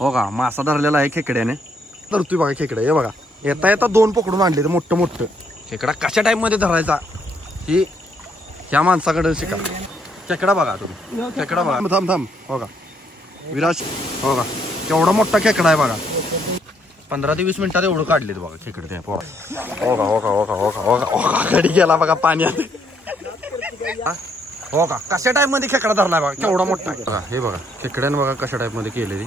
हो का मासा धरलेला आहे खेकड्याने. धरतोय बघा खेकडे. हे बघा येता येता 2 पकडून आणले मोठं मोठं. खेकडा कशा टाइम मध्ये धरायचा ही ह्या माणसाकडे शिका. खेकडा बघा तुम्ही. खेकडा बघा. थांब. हो का विराज. हो का केवढा मोठा खेकडा आहे बघा. 15 ते 20 मिनिटात एवढं काढलेत बघा खेकडे ते. हो का गडी गेला बघा पाण्यात. हो का कशा टाइप मध्ये खेकडा धरलाय बघा केवढा मोठा. बघा हे बघा खेकड्यानं बघा कशा टाइप मध्ये केले.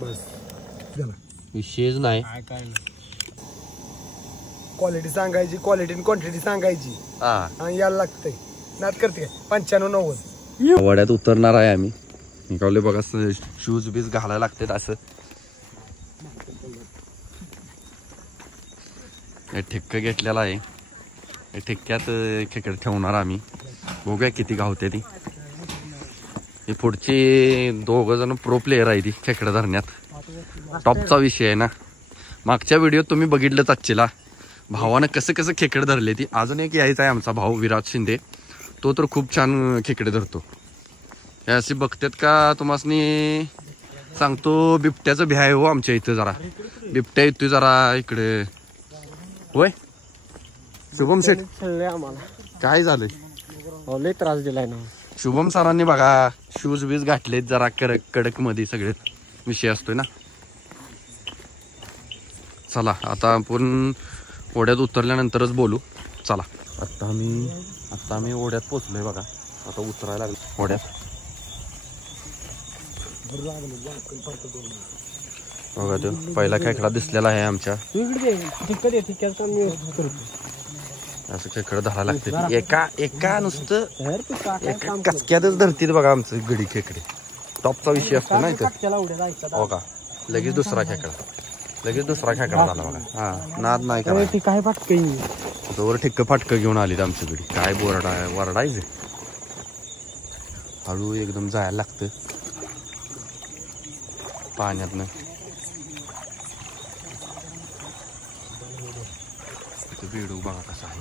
बस विशेष नाही. क्वालिटी सांगायची, क्वालिटी आणि क्वांटिटी सांगायची. यायला लागतंय. नाद करते 95-90. वड्यात उतरणार आहे आम्ही. निघाले बघा शूज बीज घालायला लागतात. असं ठिक्क घेतलेला आहे. ठिक्क्यात खेकडे ठेवणार आम्ही. बघूया किती गावते ती. ही पुढची 2 जण प्रो प्लेयर आहे ती खेकडे धरण्यात. टॉपचा विषय आहे ना. मागच्या व्हिडिओ तुम्ही बघितलंच आजचीला. भावानं कसं कसं खेकडे धरले ती. अजून एक यायचा आहे आमचा भाऊ विराज शिंदे. तो तर खूप छान खेकडे धरतो. हे असे बघतात का तुम्हासनी सांगतो. बिबट्याचं भ्या आहे हो आमच्या इथं. जरा बिबट्या येतोय जरा इकडे. होय शुभम शेठ काय झालंय. लय त्रास दिलाय ना. शुभम सरांनी बघा शूज बीज घातलेत जरा कडक मध्ये. सगळे विषय असतोय ना. चला आता आपण ओढ्यात उतरल्यानंतरच बोलू. चला आता आम्ही ओढ्यात पोचलोय बघा. आता उतरायला लागलो ओढ्यात. बघा तो पहिला खेकडा दिसलेला आहे आमच्या. असं खेकडं धरायला लागते. एका नुसतं कचक्यातच धरतील बघा आमचं गडी खेकडे. टॉपचा विषय असतो ना इथं. हो का लगेच दुसरा खेकडा झाला बघा. हा नाद नाही करायचं. जोर ठिक्क फाटकं घेऊन आलीत आमची गडी. काय वरडायचं. हळू एकदम जायला लागतं पाण्यातनं. बेडू बघा कसा आहे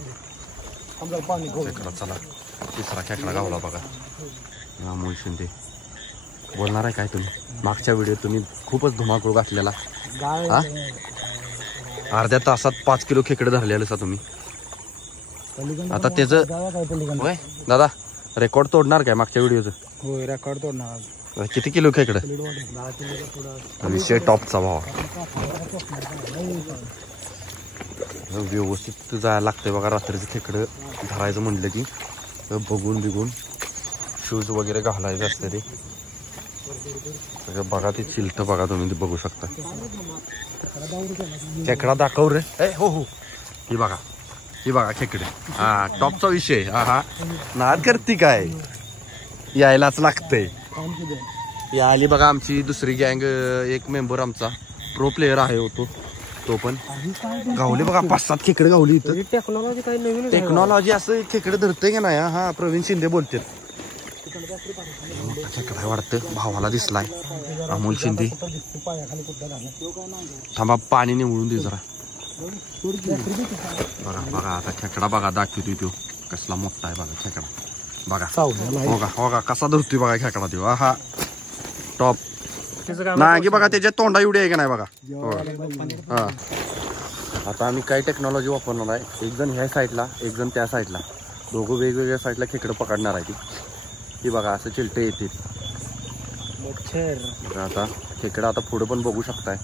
खेकडा. चला तिसरा खेकडा गावला बघा. अमोल शिंदे बोलणार आहे काय तुम्ही. मागच्या व्हिडिओ तुम्ही खूपच धुमाकूळ घातलेला. अर्ध्या तासात 5 किलो खेकडे धरलेलं सा तुम्ही. आता त्याचं दादा रेकॉर्ड तोडणार काय मागच्या व्हिडिओचं. होय रेकॉर्ड तोडणार. किती किलो खेकडे. विषय टॉपचा भाव. व्यवस्थित जायला लागतंय बघा. रात्रीचं खेकडं धरायचं म्हणलं की बघून बिघून शूज वगैरे घालायचं असतं ते सगळं. बघा ते चिलतं बघा तुम्ही बघू शकता. खेकडा दाखव रे. हो ही बघा खेकडे. हा टॉपचा विषय. हा नाद करती काय. यायलाच लागतंय. या आली बघा आमची दुसरी गँग. एक मेंबर आमचा प्रो प्लेयर आहे होतो. तो पण गावले बघा 5-7 खेकडे गावली इथं. टेक्नॉलॉजी काही नवीन टेक्नॉलॉजी असं खेकडे धरतंय का नाही. हा प्रवीण शिंदे बोलते. खेकडा वाटतं भावाला दिसलाय अमोल शिंदे. थांबा पाणी निवळून दे जरा. बघा आता खेकडा बघा दाखवतोय तो कसला मोठा आहे बघा खेकडा. बघा हो का कसा धरतोय बघा खेकडा तो. हा टॉप नाही बघा. त्याच्या तोंडा एवढी आहे का नाही बघा. हा आता आम्ही काय टेक्नॉलॉजी वापरणार आहे. एक जण ह्या साईडला एक जण त्या साईडला. दोघं वेगवेगळ्या साईडला खेकडं पकडणार आहे ती बघा. असं चिलटे येतील. आता खेकडं आता पुढे पण बघू शकताय.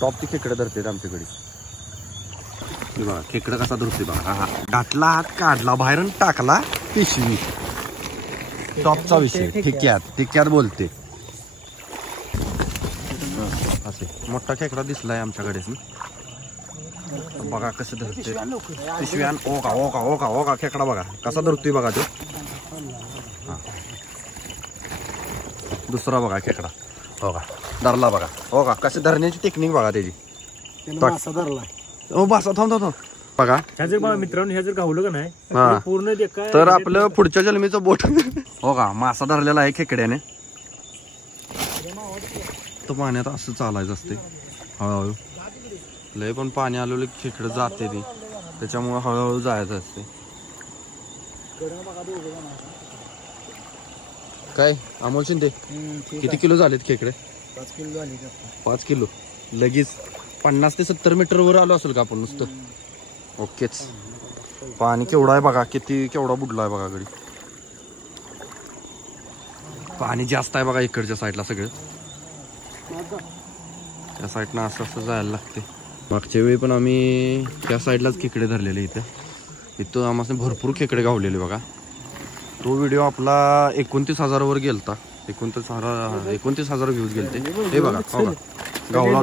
टॉपची खेकडं धरते आमच्याकडे. बघा खेकडं कसा धरते बघा. हा घातला हात काढला बाहेर टाकला पिशवी. टॉपचा विषय. ठिक्क्यात बोलते. असे मोठा खेकडा दिसलाय आमच्याकडेच. बघा कसं धरते पिशव्यान. ओ का खेकडा बघा कसा धरतोय बघा तो. दुसरा बघा खेकडा. हो का धरला बघा. हो का कशी धरण्याची टेक्निक बघा त्याची. हो बसा थांब बघा. मित्रांनो ह्या जर गावलं का नाही पूर्ण तर आपलं पुढच्या जन्मीचं बोट. हो का मासा धरलेला आहे खेकड्याने. तो पाण्यात असं चालायचं असते हळूहळू. लय पण पाणी आलेलं खेकडं जाते ती. त्याच्यामुळे हळूहळू जायचं असते. काय अमोल शिंदे किती किलो झालेत खेकडे? 5 किलो झाले. 5 किलो लगेच 50 ते 70 मीटर वर आलो असेल का आपण नुसतं? ओकेच. पाणी केवढं आहे बघा, केवढा बुडला आहे बघा गडी. पाणी जास्त आहे बघा इकडच्या साईडला सगळं. त्या साईडनं असं जायला लागते. मागच्या वेळी पण आम्ही त्या साईडलाच खेकडे धरलेले इथं आम्हाला भरपूर खेकडे गावलेले बघा. तो व्हिडिओ आपला 29,000 वर गेलता. 29,000 व्ह्यूज गेलते. हे बघा हो का गावला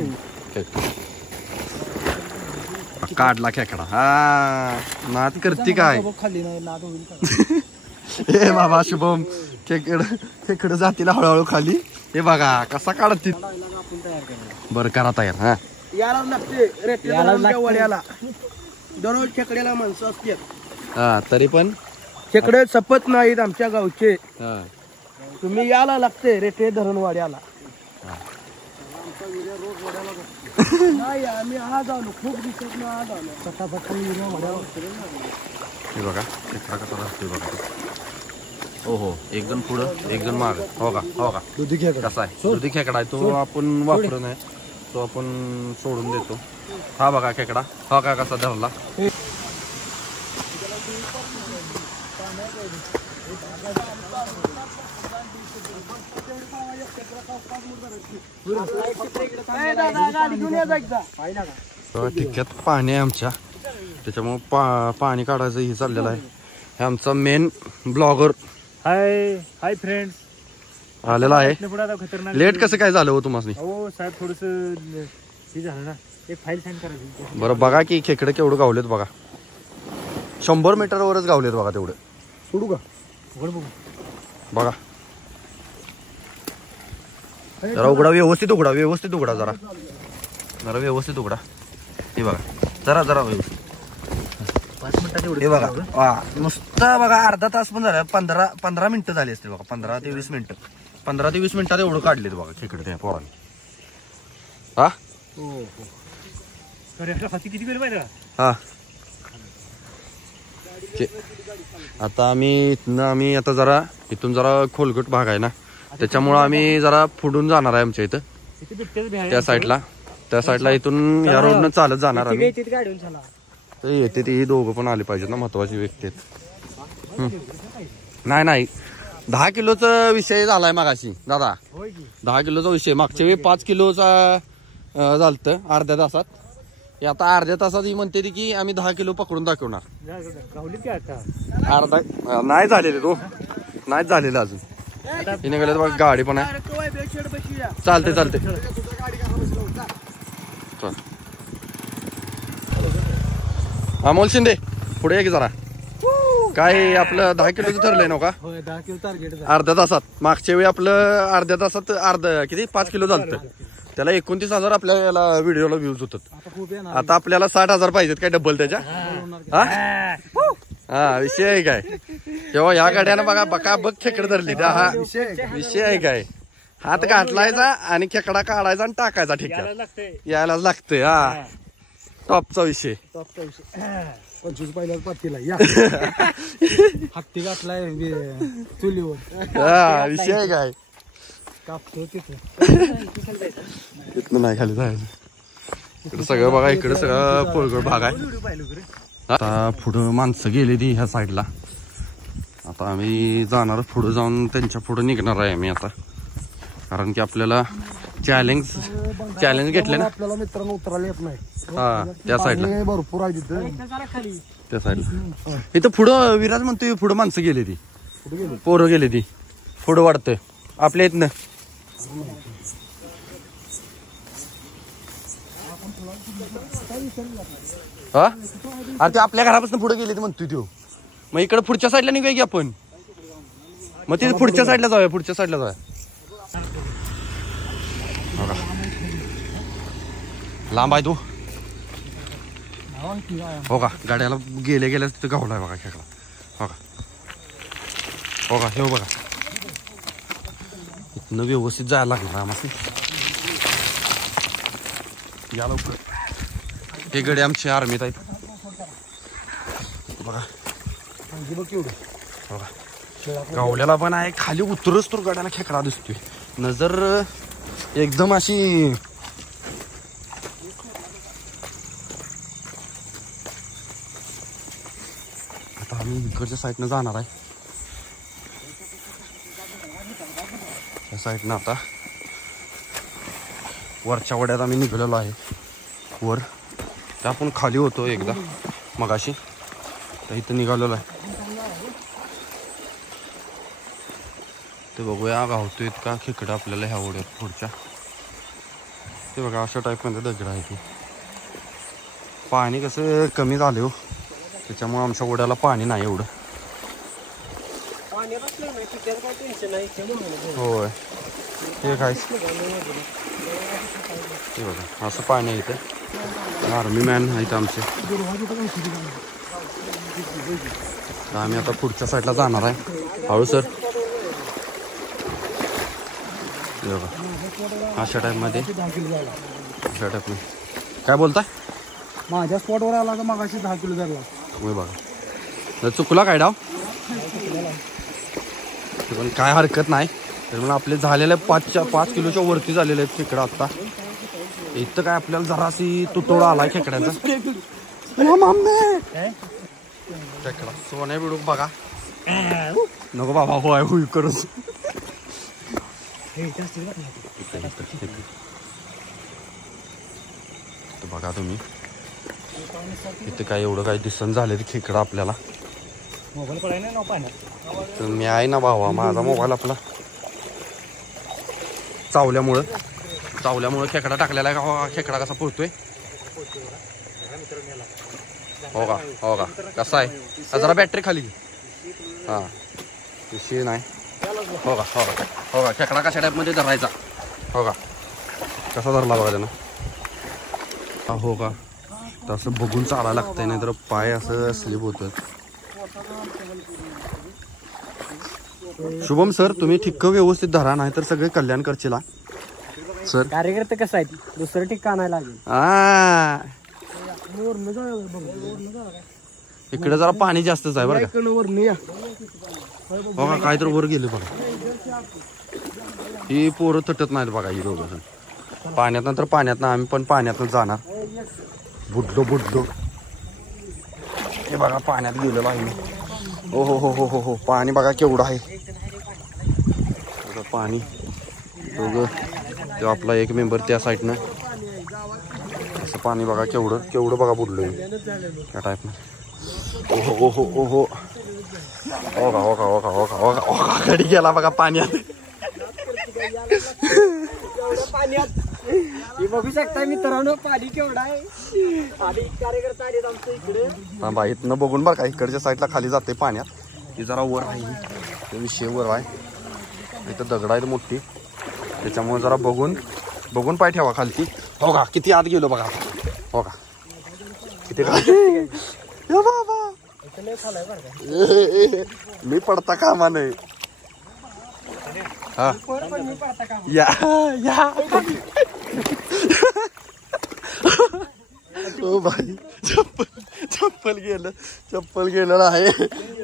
काढला खेकडा. हा नाद करते काय हे बाबा शुभम. खेकड जातीला हळूहळू खाली. हे बघा कसा काढत. बरं करा तयार. हा दररोज खेकड्याला माणसं असतात. हा तरी पण खेकडे सपत नाहीत आमच्या गावचे. तुम्ही याला लागते रेटे धरणवाड्याला. नाही आम्ही आज आलो खूप दिवसात आज आलो. पटापट हे बघा खेकडा कसा राहतोय बघा. हो हो एक जण पुढं एक जण माग. हो का दुधी खेकडा कसा आहे? दुधी खेकडा आहे तो. आपण वापरत नाही तो, आपण सोडून देतो. हा बघा खेकडा हा का कसा धरला. टिक्क्यात पाणी आहे आमच्या, त्याच्यामुळे पाणी काढायचं हे चाललेलं आहे. हे आमचा मेन ब्लॉगर हाय फ्रेंड्स आलेला आहे. लेट कसं काय झालं हो तुम्हाला? हो साहेब थोडस हे झालं ना, एक फाईल साइन करायची. बरं बघा की खेकडे केवढं गावलेत बघा. 100 मीटरवरच गावलेत बघा तेवढं. सोडू का बघा जरा उघडा, व्यवस्थित उघडा जरा व्यवस्थित उघडा. हे बघा जरा व्यवस्थित. 5 मिनिटात हे बघा नुसतं बघा अर्धा तास पण झाला. 15 मिनिटं झाली असतील बघा. 15 ते 20 मिनिटं. 15 ते 20 मिनिटात एवढं काढलेत बघा खेकडे त्या पोराने. हा किती वेळ पाहिजे. हा आता आम्ही आता इथून जरा खोलगट भाग आहे ना, त्याच्यामुळं आम्ही जरा पुढून जाणार आहे आमच्या इथं त्या साईडला इथून या रोडनं चालत जाणार आम्ही. येते ते दोघं पण आले पाहिजेत ना, महत्वाची व्यक्ती आहेत. नाही 10 किलोचा विषय झालाय मागाशी दादा. 10 किलोचा विषय मागच्या वेळी 5 किलोचा झालत अर्ध्या तासात. आता अर्ध्या तासात ही म्हणते की आम्ही 10 किलो पकडून दाखवणार. अर्धा नाही झालेले तो, नाहीच झालेलं अजून. निघाले बघा गाडी पण आहे. चालते अमोल शिंदे पुढे की जरा. काय आपलं 10 किलोचं ठरलंय ना का? 10 किलो टार्गेट. अर्ध्या तासात. मागच्या वेळी आपलं अर्ध्या तासात किती 5 किलो झालं. त्याला 29,000 आपल्याला व्हिडिओला व्ह्यूज होतात. आता आपल्याला 60,000 पाहिजेत काय डबल त्याच्या. हा विषय आहे काय तेव्हा या गाड्यानं बघा बघ खेकडे धरली. हा विषय आहे काय. हात घातलायचा आणि खेकडा काढायचा आणि टाकायचा. ठेक्यात यायलाच लागतंय. हा टॉपचा विषय. 25 पहिल्याच पातीला या हत्ती घातलाय चुलीवर. हा विषय आहे काय. कापतो तिथनं नाही खाली जायचं. इकडे सगळं बघा, इकडे सगळं पोळगड भाग आहे. आता पुढं माणसं गेली ती ह्या साईडला. आता आम्ही जाणार पुढं जाऊन त्यांच्या पुढं निघणार आहे आम्ही आता, कारण की आपल्याला चॅलेंज घेतले ना. आपल्याला मित्रांनो उतरायला येत नाही. हा त्या साईडला भरपूर आहे तिथं. त्या साईडला इथं पुढं विराज म्हणतोय पुढं माणसं गेली ती, पोरं गेली ती. पुढं वाढतंय आपल्या इथनं. हा अरे ते आपल्या घरापासून पुढे गेले म्हणतोय तो. मग इकडे पुढच्या साईडला निघूया की आपण. मग ते पुढच्या साईडला जाऊया. लांब आहे तो. हो का गाड्याला गेल्या तिथं गावलाय बघा खेकडा. हो का हे बघा इथनं व्यवस्थित जायला लागणार आम्हाला. या लवकर. हे गडे आमची आर्मीत आहेत बघा. बघा गावल्याला पण आहे. खाली उतरच तर गड्याला खेकडा दिसतोय. नजर एकदम अशी आता आम्ही इकडच्या साईडनं जाणार आहे. त्या साईडनं आता वरच्या वड्यात आम्ही निघालेलो आहे. वर त्या आपण खाली होतो एकदा मगाशी, तर इथं निघालेलो आहे. ते बघूया गावतोय का खेकडा आपल्याला ह्या वड्यात पुढच्या. ते बघा अशा टाईपमध्ये दगड आहे. ते पाणी कसं कमी झाले हो, त्याच्यामुळे आमच्या वड्याला पाणी नाही एवढं. होय ते काय ते बघा असं पाणी आहे इथं. आर्मी मॅन आहेत आमचे. तर आम्ही आता पुढच्या साईडला जाणार आहे. हळू सर. बघा अशा टाईपमध्ये अशा टाईपमध्ये काय बोलताय. माझ्या स्पॉटवर आला का मग अशी 10 किलो धरला. होय बघा चुकला काय डाव. पण काय हरकत नाही. तर मग आपले झालेले 5 किलोच्या वरती झालेले आहेत खेकडा. आत्ता इथं काय आपल्याला जराशी तुटवडा आलाय खेकड्याचा. खेकडा सोन्या बिडूक बघा नको बाबा. होय होई करून बघा तुम्ही. इथं काय एवढं काही दिसन झाले खेकडा आपल्याला. तर मी आहे ना भावा, माझा मोबाईल आपला चावल्यामुळं खेकडा टाकलेला आहे का. खेकडा कसा पोहतोय हो का कसा आहे. जरा बॅटरी खाली हा विषय नाही. हो का खेकडा कशा टाईपमध्ये धरायचा. हो का कसा धरला बघा त्यानं. हो का तसं बघून चालायला लागतंय, नाही तर पाय असं स्लिप होतं. शुभम सर तुम्ही ठिक्क व्यवस्थित धरा, नाही तर सगळे कल्याण करशीला सर. कार्यकर्ते कसं आहे दुसरं ठिकाण आणायला लागेल. इकडे जरा पाणी जास्तच आहे बरं का. बघा काय तर वर गेले बघा. ही पोरं तटत नाहीत बघा. ही दोघं पाण्यात नंतर पाण्यातनं आम्ही पण पाण्यातनं जाणार. बुडलो हे बघा पाण्यात गेलेलो आहे मी. हो हो हो हो हो हो पाणी बघा केवढं आहे. पाणी दोघं तो आपला एक मेंबर त्या साईडनं असं पाणी बघा केवढं बघा बुडलोय त्या टाईपनं. ओहो ओहो ओहो ओका गडी गेला बघा पाण्यात. बघू शकता मित्रांनो पाणी केवढं आहे. आणि कार्यकर्ता आले आमच्या इकडे. बा इथनं बघून बघा इकडच्या साईडला खाली जाते पाण्यात. ती जरा वर आहे, ते विषय वर आहे. इथं दगड आहेत मोठी, त्याच्यामुळे जरा बघून पाय ठेवा खालती. हो का किती आत गेलो बघा. हो का किती बाबा मी पडता कामा नाही. हा या ओ भाई चप्पल गेलेलं आहे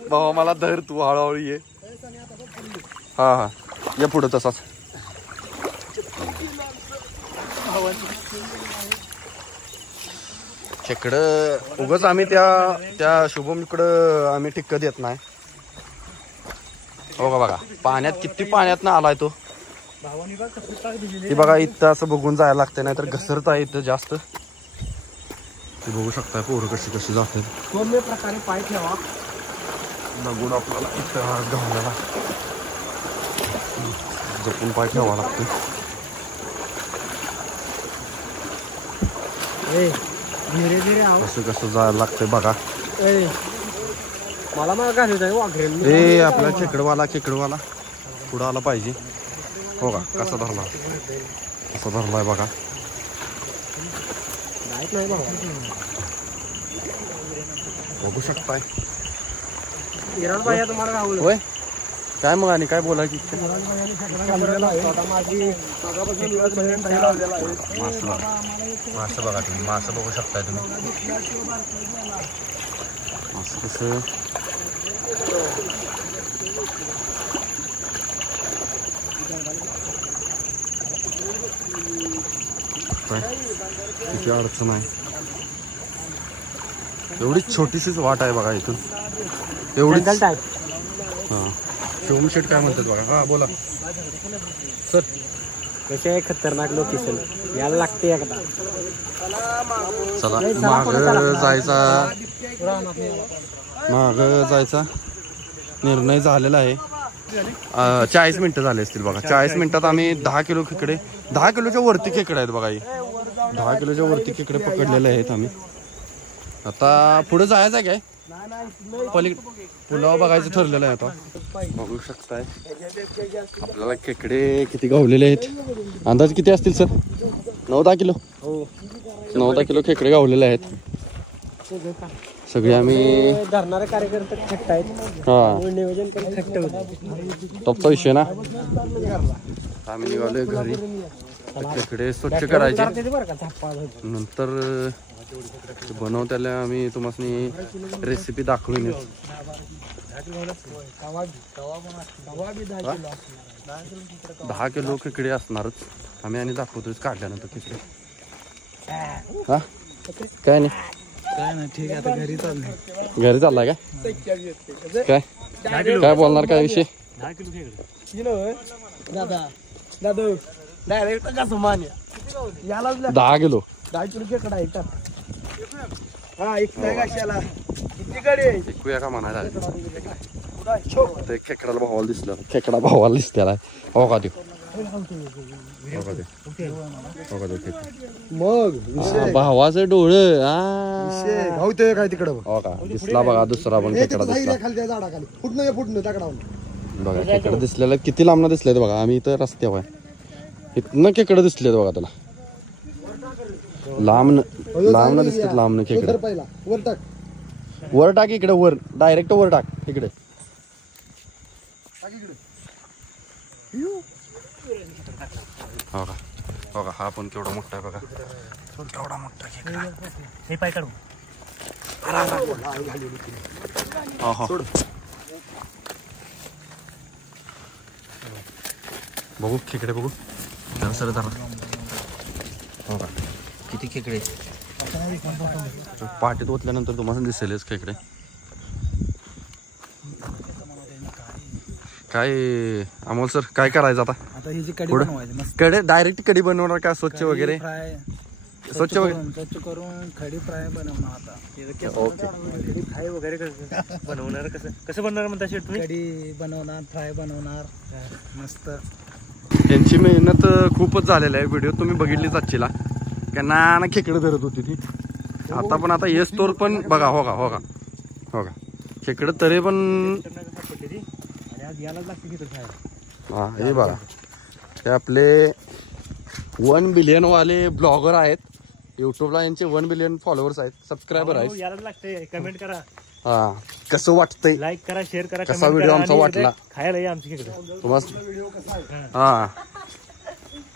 बाबा. मला धर तू हळूहळू ये. हा ये पुढं तसाच. खेकडं उगाच आम्ही त्या शुभमकडं आम्ही टिक्क देत नाही. हो का बघा पाण्यात किती पाण्यात ना आलाय तो. ती बघा इथं असं बघून जायला लागतं, नाही तर घसरत आहे इथं जास्त. ते बघू शकताय पोरं कशी जाते. सौम्य प्रकारे पाय ठेवा. बघून आपल्याला इथं घालायला जपून पाय ठेवावा लागतो. धीरे धीरे कसं जायला लागतंय बघा. मला घालत आहे वाघरेल. ए आपला खेकडवाला पुढं आला पाहिजे. हो का कसा धरलाय बघा. बघू शकताय. होय काय मग आणि काय बोलायची इच्छा. मासं बघा तुम्ही, मासं बघू शकताय तुम्ही. मासं कसं शकताय किती अडचण आहे. एवढी छोटीशीच वाट आहे बघा इथून एवढीच. हां शिवम शेट काय म्हणतात बघा. हा बोला सर. कसे आहे खतरनाक लोकेशन यायला लागते एकदा. चला माग जायचा निर्णय झालेला आहे. 40 मिनिटं झाले असतील बघा. 40 मिनिटात आम्ही 10 किलो खेकडे 10 किलोच्या वरती खेकडे आहेत बघा. 10 किलोच्या वरती खेकडे पकडलेले आहेत आम्ही. आता पुढे जायचं आहे काय पलीकडे पुलाव बघायचं ठरलेलं आहे. आता बघू शकताय आपल्याला खेकडे किती गावलेले आहेत. अंदाज किती असतील सर? 9-10 किलो. 9-10 किलो खेकडे गावलेले आहेत सगळे. आम्ही धरणारे कार्यकर्ते खट्ट आहेत. हा नियोजन पण खट्ट होतं. टॉपचा विषय ना. आम्ही निघालोय घरी. खेकडे स्वच्छ करायचे नंतर बनवत्याला आम्ही तुम्हाला रेसिपी दाखवून. 10 किलो खेकडे असणारच आम्ही आणि दाखवतोय काढल्यानंतर खेकडे. हा काय नाही ठीक आहे. आता घरी चाललाय का काय काय बोलणार काय विषय? 10 किलो खेकडा येतात. हा एक कशाला किती कडे ऐकूया का म्हणायला ते खेकडाला भावाला दिसलं. खेकडा भावाला दिसतेला हो का देऊ मग भावाचं डोळं गावतोय काय तिकडं हो का दिसला बघा. दुसरा पण खेकडा दिसला खाली झाडाखाली फुटणं दगडावून बघा. खेकडं दिसलेलं किती लांबनं दिसलेत बघा. आम्ही इथं रस्त्यावर आहे इथनं खेकडं दिसलेत बघा. त्याला लांबनं दिसतात लांबनं खेकडं. वर टाक इकडे वर डायरेक्ट वर टाक इकडे. हो का हो का. हा पण केवढा मोठा आहे बघा. केवढा मोठा खेकडा. हे पाय काढू. बघू खेकडे बघू सर जरा. हो का किती खेकडे पाठीत ओतल्यानंतर तुम्हाला दिसेलच खेकडे. काय अमोल सर काय करायचं आता? ही जी कढी पुढं? बनवायची मस्त. कडे डायरेक्ट कढी बनवणार का स्वच्छ वगैरे? स्वच्छ करून कढी फ्राय बनवणार आता. ओके कढी फ्राय वगैरे बनवणार कसं बनवणार म्हणता शेट तुम्ही? कढी बनवणार फ्राय बनवणार मस्त. त्यांची मेहनत खूपच झालेली आहे. व्हिडिओ तुम्ही बघितलीच आजचीला का ना खेकडे धरत होती ती. आता पण आता येस तोर पण बघा. हो का हो का हो का खेकडे तरी पण हा हे बघा. हे आपले 1 बिलियन वाले ब्लॉगर आहेत. युट्यूबला यांचे 1 बिलियन फॉलोअर्स आहेत. सबस्क्रायबर आहेत. कमेंट करा. हा कसं वाटतंय लाईक करा शेअर करा. कसा व्हिडिओ आमचा वाटला खायला या आमच्या खेकडे तुम्हाला. हा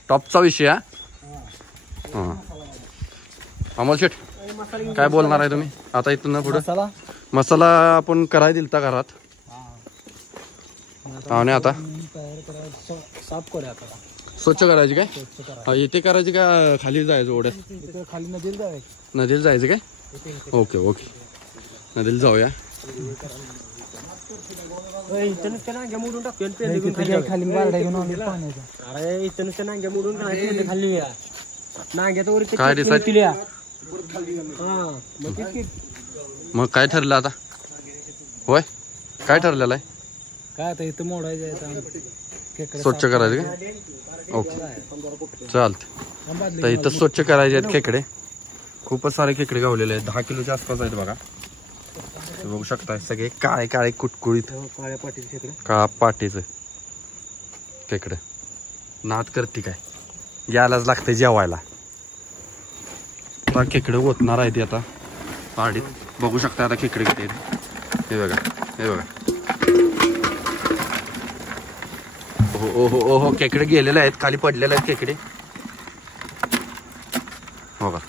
टॉपचा विषय. हा अमोल शेठ काय बोलणार आहे तुम्ही आता इथून पुढे? मसाला आपण करायला दिलता घरात आणि आता साफ करूया. आता स्वच्छ करायची काय? इथे करायची का खाली जायचं ओढ्यात? खाली नदीला जायचं. नदीला जायचं काय? ओके ओके नदीला जाऊया. इथं नुसत्या नांग्या मोडून टाकूया खाली. अरे इथं नुसत्या नांग्या मोडून खाली नांग्यात वर काय दिसायचं? मग काय ठरलं आता? होय काय ठरलेलं आहे? काय आता इथं मोडायचं स्वच्छ करायचं का? ओके चालते. तर इथं स्वच्छ करायचे आहेत खेकडे. खूपच सारे खेकडे गावलेले आहेत. 10 किलोच्या आसपास आहेत बघा. बघू शकताय सगळे काळे काळे कुटकुळीत काळा पाटीचं खेकडे. नाद करते काय यायलाच लागते जेवायला. खेकडे ओतणार आहे ती आता पाडीत. बघू शकता आता खेकडे किती आहेत. हे बघा हे बघा. ओहो ओहो खेकडे गेलेले आहेत खाली पडलेले आहेत खेकडे. हो का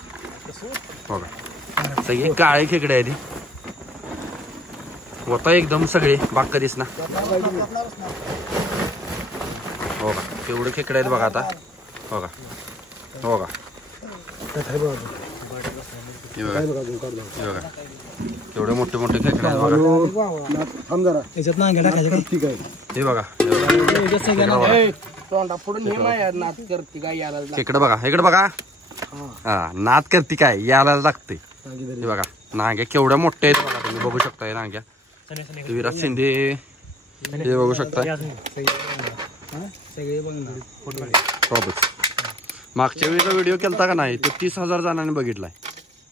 हो का सगळे काळे खेकडे आहेत. होता एकदम सगळे बाक्का दिसना. हो का केवढे खेकडे आहेत बघा आता. हो का हो का हे बघा हे बघा एवढे मोठे मोठे खेकडे आहेत बघा. याच्यात नांग्या टाकायचं ठीक आहे. हे बघा खेकडं बघा इकडे बघा. हा नाद करते काय यायला लागते. हे बघा नांग्या केवढ्या मोठ्या आहेत बघा तुम्ही बघू शकता. नांग्या विराज शिंदे हे बघू शकता. मागच्या वेळेचा व्हिडिओ केलता का नाही तो 30,000 जणांनी बघितलाय.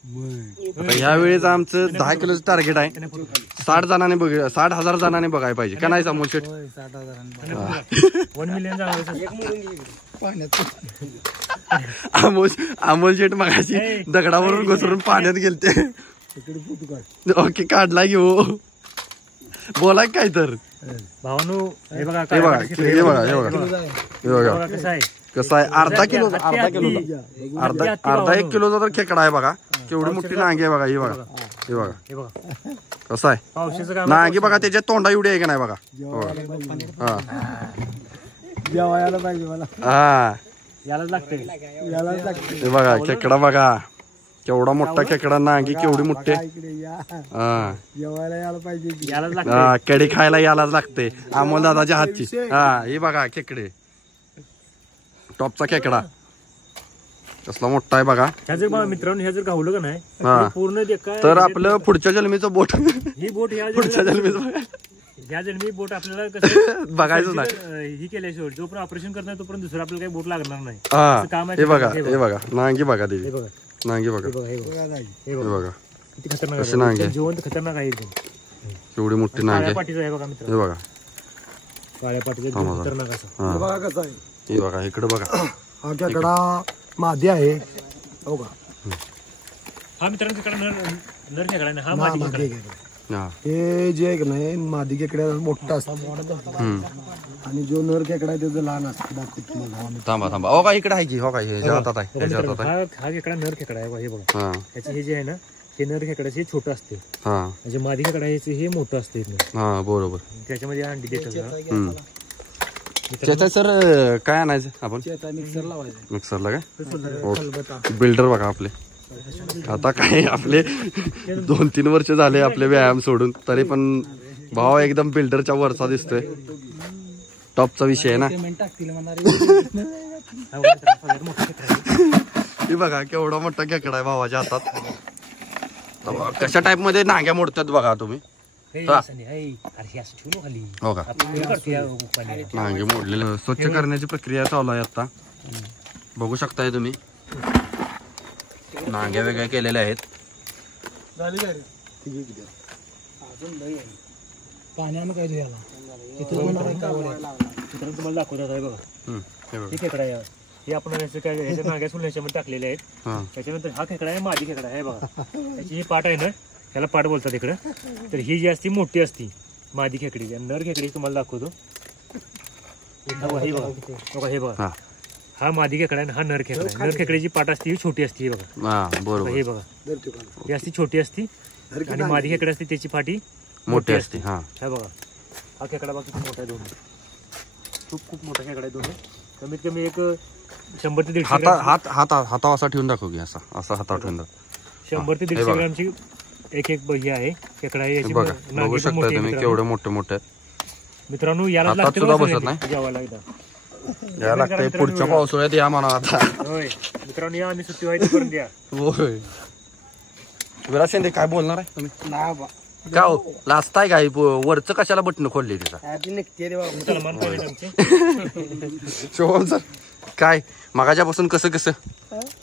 ह्या वेळेच आमचं 10 किलोचं टार्गेट आहे. 60 जणांनी 60,000 जणांनी बघायला पाहिजे का नाही अमोल शेट. 1 मिलियन अमोल शेट मगाशी दगडावरून घसरून पाण्यात गेलते. ओके काढला घेऊ बोला काय तर भावानू. हे बघा हे बघा हे बघा हे बघा हे बघा कसं आहे. अर्धा किलो अर्धा 1 किलोचा तर खेकडा आहे बघा. केवढी मोठी नांगी आहे बघा. हे बघा हे बघा कसं आहे नांगी बघा. त्याच्या तोंडा एवढी आहे का नाही बघा. हा जेवायला पाहिजे मला. हा यालाच लागते. हे बघा खेकडा बघा केवढा मोठा खेकडा. नांगी केवढी मोठी. हा जेवायला यायला पाहिजे. यालाच लागते. हा कडी खायला यायलाच लागते अमोल दादाच्या हातची. हा हे बघा खेकडे टॉपचा खेकडा कसला मोठा आहे बघा. ह्या जर मित्रांनो ह्या जर गावलं का नाही हा पूर्ण तर आपलं पुढच्या जन्मीचं बोट ही बोट पुढच्या जन्मीचं ह्या जन्मी बोट आपल्याला कसं बघायचं नाही. ही केल्याशिवाय जोपर्यंत ऑपरेशन करणार तोपर्यंत दुसरं आपल्याला काही बोट लागणार नाही. हा काम आहे. हे बघा हे बघा नांगी बघा हे देवी बघा नांगी बघा हे हे बघा किती खतरनाक कशी नांगी आहे. आहे. जिवंत खतरनाक आहे एकदम. केवढी मोठी नांगी काळ्या आहे. पाठीचं आहे बघा मित्र. हे बघा काळ्या पाठीचं एकदम खतरनाक असं. हा बघा कसं आहे. हे बघा इकडे बघा हा खेकडा मादी आहे. हो का हा मित्रांनो तिकडे नर खेकडा आहे ना. हा मादी खेकडा आहे. हा हे जे आहे की नाही मादी खेकड्या मोठा असतो आणि जो नर खेकडा आहे त्याचं लहान असतं. दाखवतो तुम्हाला. थांबा थांबा हो का इकडे आहे की हो का हे हातात आहे ह्याच्या हातात आहे. हा खेकडा नर खेकडा आहे बघा. हे बघा हा त्याचे हे जे आहे ना हे नर खेकड्याचे हे छोटं असते. हा म्हणजे मादी खेकडा हे मोठं असते. हा बरोबर. त्याच्यामध्ये अंडी देतात. त्याचा सर काय आणायचं आपण मिक्सर लावायचं. मिक्सरला काय बिल्डर बघा आपले. आता काय आपले 2-3 वर्ष झाले आपले व्यायाम सोडून तरी पण भाव एकदम बिल्डरच्या वरचा दिसतोय. टॉपचा विषय आहे ना. हे बघा केवढा मोठा खेकडा आहे भावाच्या हातात. कशा टाइप मध्ये नांग्या मोडतात बघा तुम्ही. हो का नांगे मोडलेले स्वच्छ करण्याची प्रक्रिया चालू आहे आता. बघू शकताय तुम्ही नांग्या वेगळ्या केलेल्या आहेत. पाण्यानं काय धुयाला तुम्हाला दाखवतात आहे बघा. हे खेकडा आहे. हे आपण ह्याच्या नांग्या सोडून ह्याच्यामध्ये टाकलेले आहेत. त्याच्यानंतर हा खेकडा आहे मादी खेकडा आहे बघा. त्याची ही पाट आहे ना ह्याला पाट बोलतात इकडं. तर ही जी असती मोठी असती मादी खेकडी. नर खेकडी तुम्हाला दाखवतो. हे बघा हे बघा हा मादी खेकडा आहे. हा नर खेकडा. नर खेकडीची पाट असते ही छोटी असते. हे बघा बरोबर हे बघा ही असती छोटी असती आणि मादी खेकडा असते त्याची पाठी मोठी असते. हा हे बघा हा खेकडा बघा किती मोठा आहे. दोन्ही खूप मोठा खेकडा आहे. दोन्ही कमीत कमी एक 100 ते 150 हाता असा ठेवून दाखव की असा हातावर ठेवून दाखव. 100 ते 150 ग्रामची एक हे आहे खेकडा आहे. बघू शकता तुम्ही केवढे मोठे मोठे मित्रांनो. याला हातात सुद्धा बसत नाही. जेवायला एकदा या लागतंय पुढच्या पावसाळ्यात या म्हणा आता. होय मित्रांनो या आम्ही सुट्टी व्हायची करून द्या. होय विराज शिंदे काय बोलणार आहे तुम्ही. का हो लाजताय काय वरचं कशाला बटन खोलले तिचा. सलमान पाहिजे आमचे. शोभम सर काय मगाच्यापासून कसं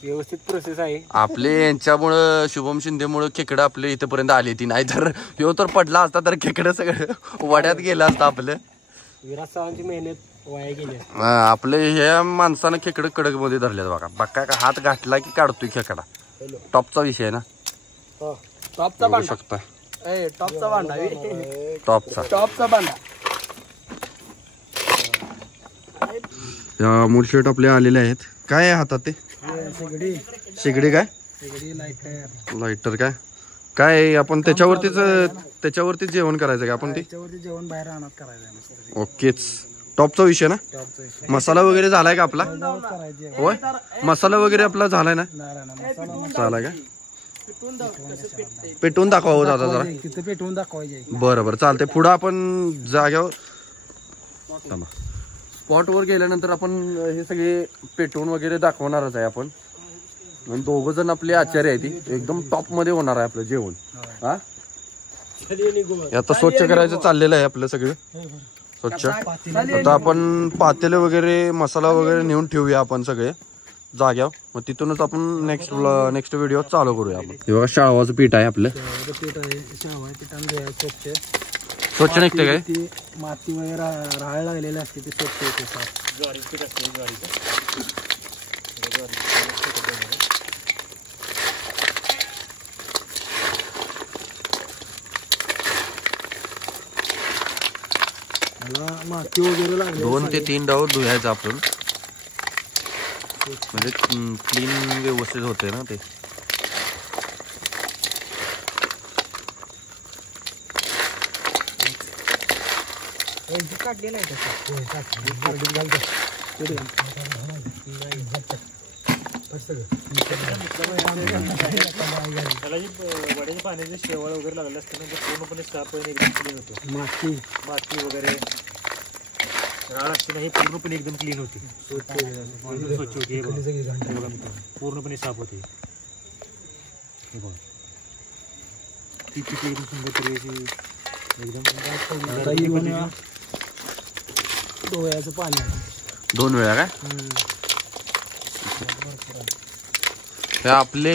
व्यवस्थित प्रोसेस आहे आपले यांच्यामुळं शुभम शिंदेमुळे खेकडं आपले इथपर्यंत आली ती. नाही तर ह्यो तर पडला असता तर खेकडं सगळं वड्यात गेलं असतं आपलं. विराज साहेबांची मेहनत वाया गेली. आपले ह्या माणसानं खेकडं कडक मध्ये धरल्यात बघा. बघा का हात घातला की काढतोय खेकडा. टॉपचा विषय आहे ना. टॉपचा बघू शकता टॉपचा भांडा. टॉपचा भांडा. मुरशेट आपले आलेले आहेत. काय आहे हातात ते शेगडी काय लायटर काय काय आपण त्याच्यावरतीच जेवण करायचं का आपण ते. जेवण बाहेर राहणार करायचं. ओकेच टॉपचा विषय ना. टॉपचा विषय. मसाला वगैरे झालाय का आपला? करायची आहे. होय, मसाला वगैरे आपला झालाय ना? मसाला झालाय का? पेटवून दाखवा हो दादा जरा. तिथे पेटवून दाखवायचे. बरं बरं चालतंय. पुढं आपण जाग्यावर स्पॉटवर गेल्यानंतर आपण हे सगळे पेटवून वगैरे दाखवणारच आहे आपण. दोघ जण आपले आचार्य आहे, ती एकदम टॉप मध्ये होणार आहे आपलं जेवण. हा आता स्वच्छ करायचं चाललेलं आहे आपलं सगळं स्वच्छ. आता आपण पातेले वगैरे मसाला वगैरे नेऊन ठेवूया आपण सगळे जाग्यावर. मग तिथूनच आपण नेक्स्ट व्हिडिओ चालू करूया आपण. हे बघा शाळवाचं पीठ आहे आपलं. पीठ आहे, शेव आहे, पिठांना स्वच्छ स्वच्छ निघते काय? ती माती वगैरे राहायला लागलेली असते ती स्वच्छ होते साफ. ज्वारीचं पीठ असते, ज्वारीचं. माती वगैरे लागली 2 ते 3 डाव धुयायचं आपण, म्हणजे क्लीन व्यवस्थित होते ना ते. काढलेलं आहे त्याला जी वड्याच्या पाण्याचे शेवाळ वगैरे लागले असते ना, ते पूर्णपणे साफ एकदम क्लीन होतो. माती वगैरे राळ असते ना, हे पूर्णपणे एकदम क्लीन होते, स्वच्छ होते. हे बघा पूर्णपणे साफ होते. हे बघा ती किती एकदम सुंदर तरी एकदम. डोळ्याचं पाणी 2 वेळा काय? हे आपले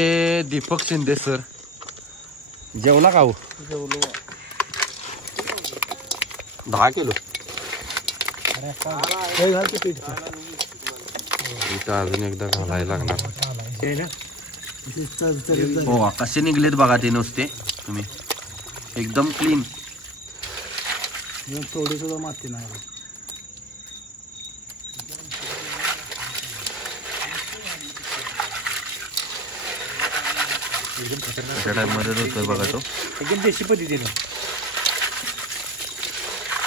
दीपक शिंदे सर जेवला का हो? जेवलो. 10 किलो इथं अजून एकदा घालायला लागणार. हो कसे निघलेत बघा ते नुसते तुम्ही, एकदम क्लीन. थोडी सुद्धा माती नाही. एकदम खतरनाक अशा टाइम मध्ये होतोय बघा तो. एकदम देशी पद्धतीनं,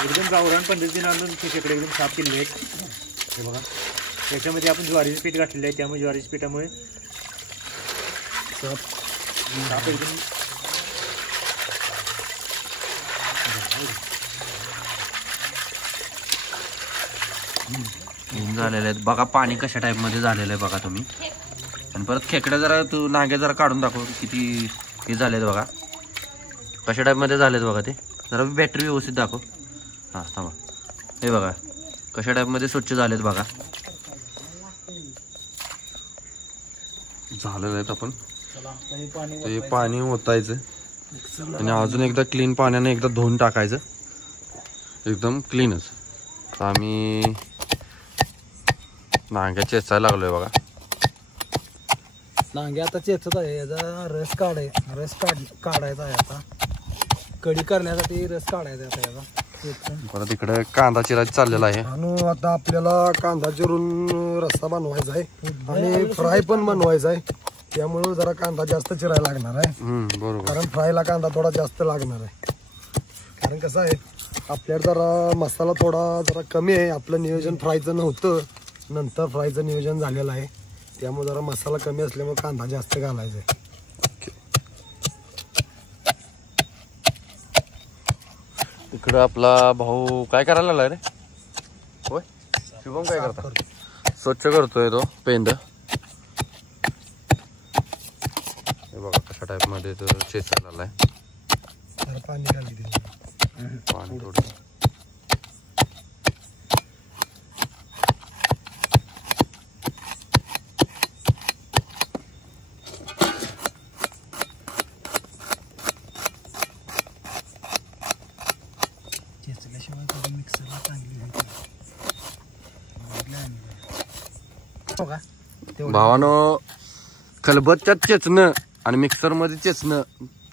एकदम गावरान पद्धतीनं आणून खेकडे एकदम साफ केलेले आहेत. हे बघा त्याच्यामध्ये आपण ज्वारीचं पीठ घातलेलं आहे, त्यामुळे ज्वारीच्या पिठामुळे साफ एकदम झालेले आहेत बघा. पाणी कशा टाइप मध्ये झालेलं आहे बघा तुम्ही. आणि परत खेकडे जरा तू नागे जरा काढून दाखव किती हे झालेत बघा, कशा टाइप मध्ये झालेत बघा. ते जरा बॅटरी व्यवस्थित दाखव. हा थांबा, हे बघा कशा टाइप मध्ये स्वच्छ झालेत बघा. झालेलं आहेत. आपण ते पाणी ओतायचं आणि अजून एकदा क्लीन पाण्याने एकदा धुवून टाकायचं, एकदम क्लीनच. आम्ही नांग्या चेचायला लागलोय बघा. नांगे आता चेचत आहे, याचा रस काढायचा आहे. आता कढी करण्यासाठी रस काढायचा आता याचा. परत इकडे कांदा चिरायचा चाललेला आहे. आणि आता आपल्याला कांदा चिरून रस्सा बनवायचा आहे आणि फ्राय पण बनवायचा आहे. त्यामुळे जरा कांदा जास्त चिरायला लागणार आहे. बरोबर, कारण फ्रायला कांदा थोडा जास्त लागणार आहे. कारण कसं आहे, आपल्याला जरा मसाला थोडा जरा कमी आहे. आपलं नियोजन फ्रायचं नव्हतं, नंतर फ्रायचं नियोजन झालेलं आहे. त्यामुळे जरा मसाला कमी असल्यामुळे कांदा जास्त घालायचा आहे. इकडं आपला भाऊ काय करायला लागलाय रे? होय शुभम काय करता? स्वच्छ करतोय तो पेंद. हे बघा कशा टाइप मध्ये तो चेचायला आलाय. पाणी घाली पाणी थोडं. भावानं खलबत्त्यात चेचणं आणि मिक्सर मध्ये चेचणं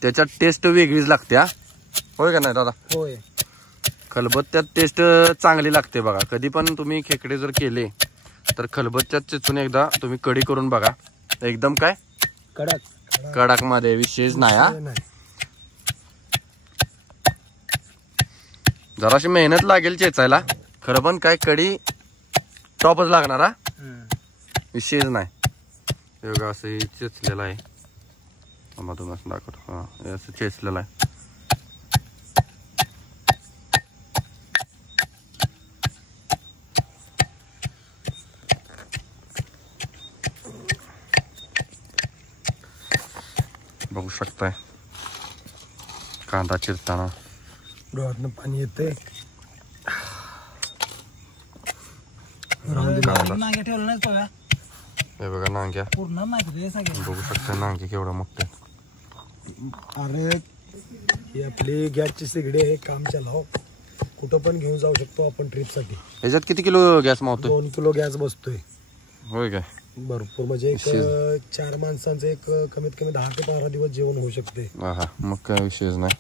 त्याच्यात टेस्ट वेगळीच लागते. हा होय का नाही दादा? होय, खलबत्त्यात टेस्ट चांगली लागते बघा. कधी पण तुम्ही खेकडे जर केले तर खलबत्त्यात चेचून एकदा तुम्ही कढी करून बघा, एकदम काय कडक मध्ये विशेष नाही. हा जराशी मेहनत लागेल चेचायला, खरं पण काय कडी टॉपच लागणार हा, विषयच नाही. हे बघा असं हे चेचलेलं आहे. थांबा तुम्ही असं दाखवतो. हा हे असं चेचलेलं आहे. बघू शकताय कांदा चिरताना डोळ्यातनं पाणी येते. नांग्या ठेवलं नाही बघा, हे बघा नांग्या पूर्ण नाही बघू शकताय नांगे केवढा मोठे. अरे ही आपली गॅसची सिगडी आहे, काम चलाव कुठं पण घेऊन जाऊ शकतो आपण ट्रिपसाठी. याच्यात किती किलो गॅस मावतोय? 2 किलो गॅस बसतोय. होय काय? भरपूर म्हणजे एक 4 माणसांचं एक कमीत कमी 10 ते 12 दिवस जेवण होऊ शकते. हा मग काय विषयच नाही.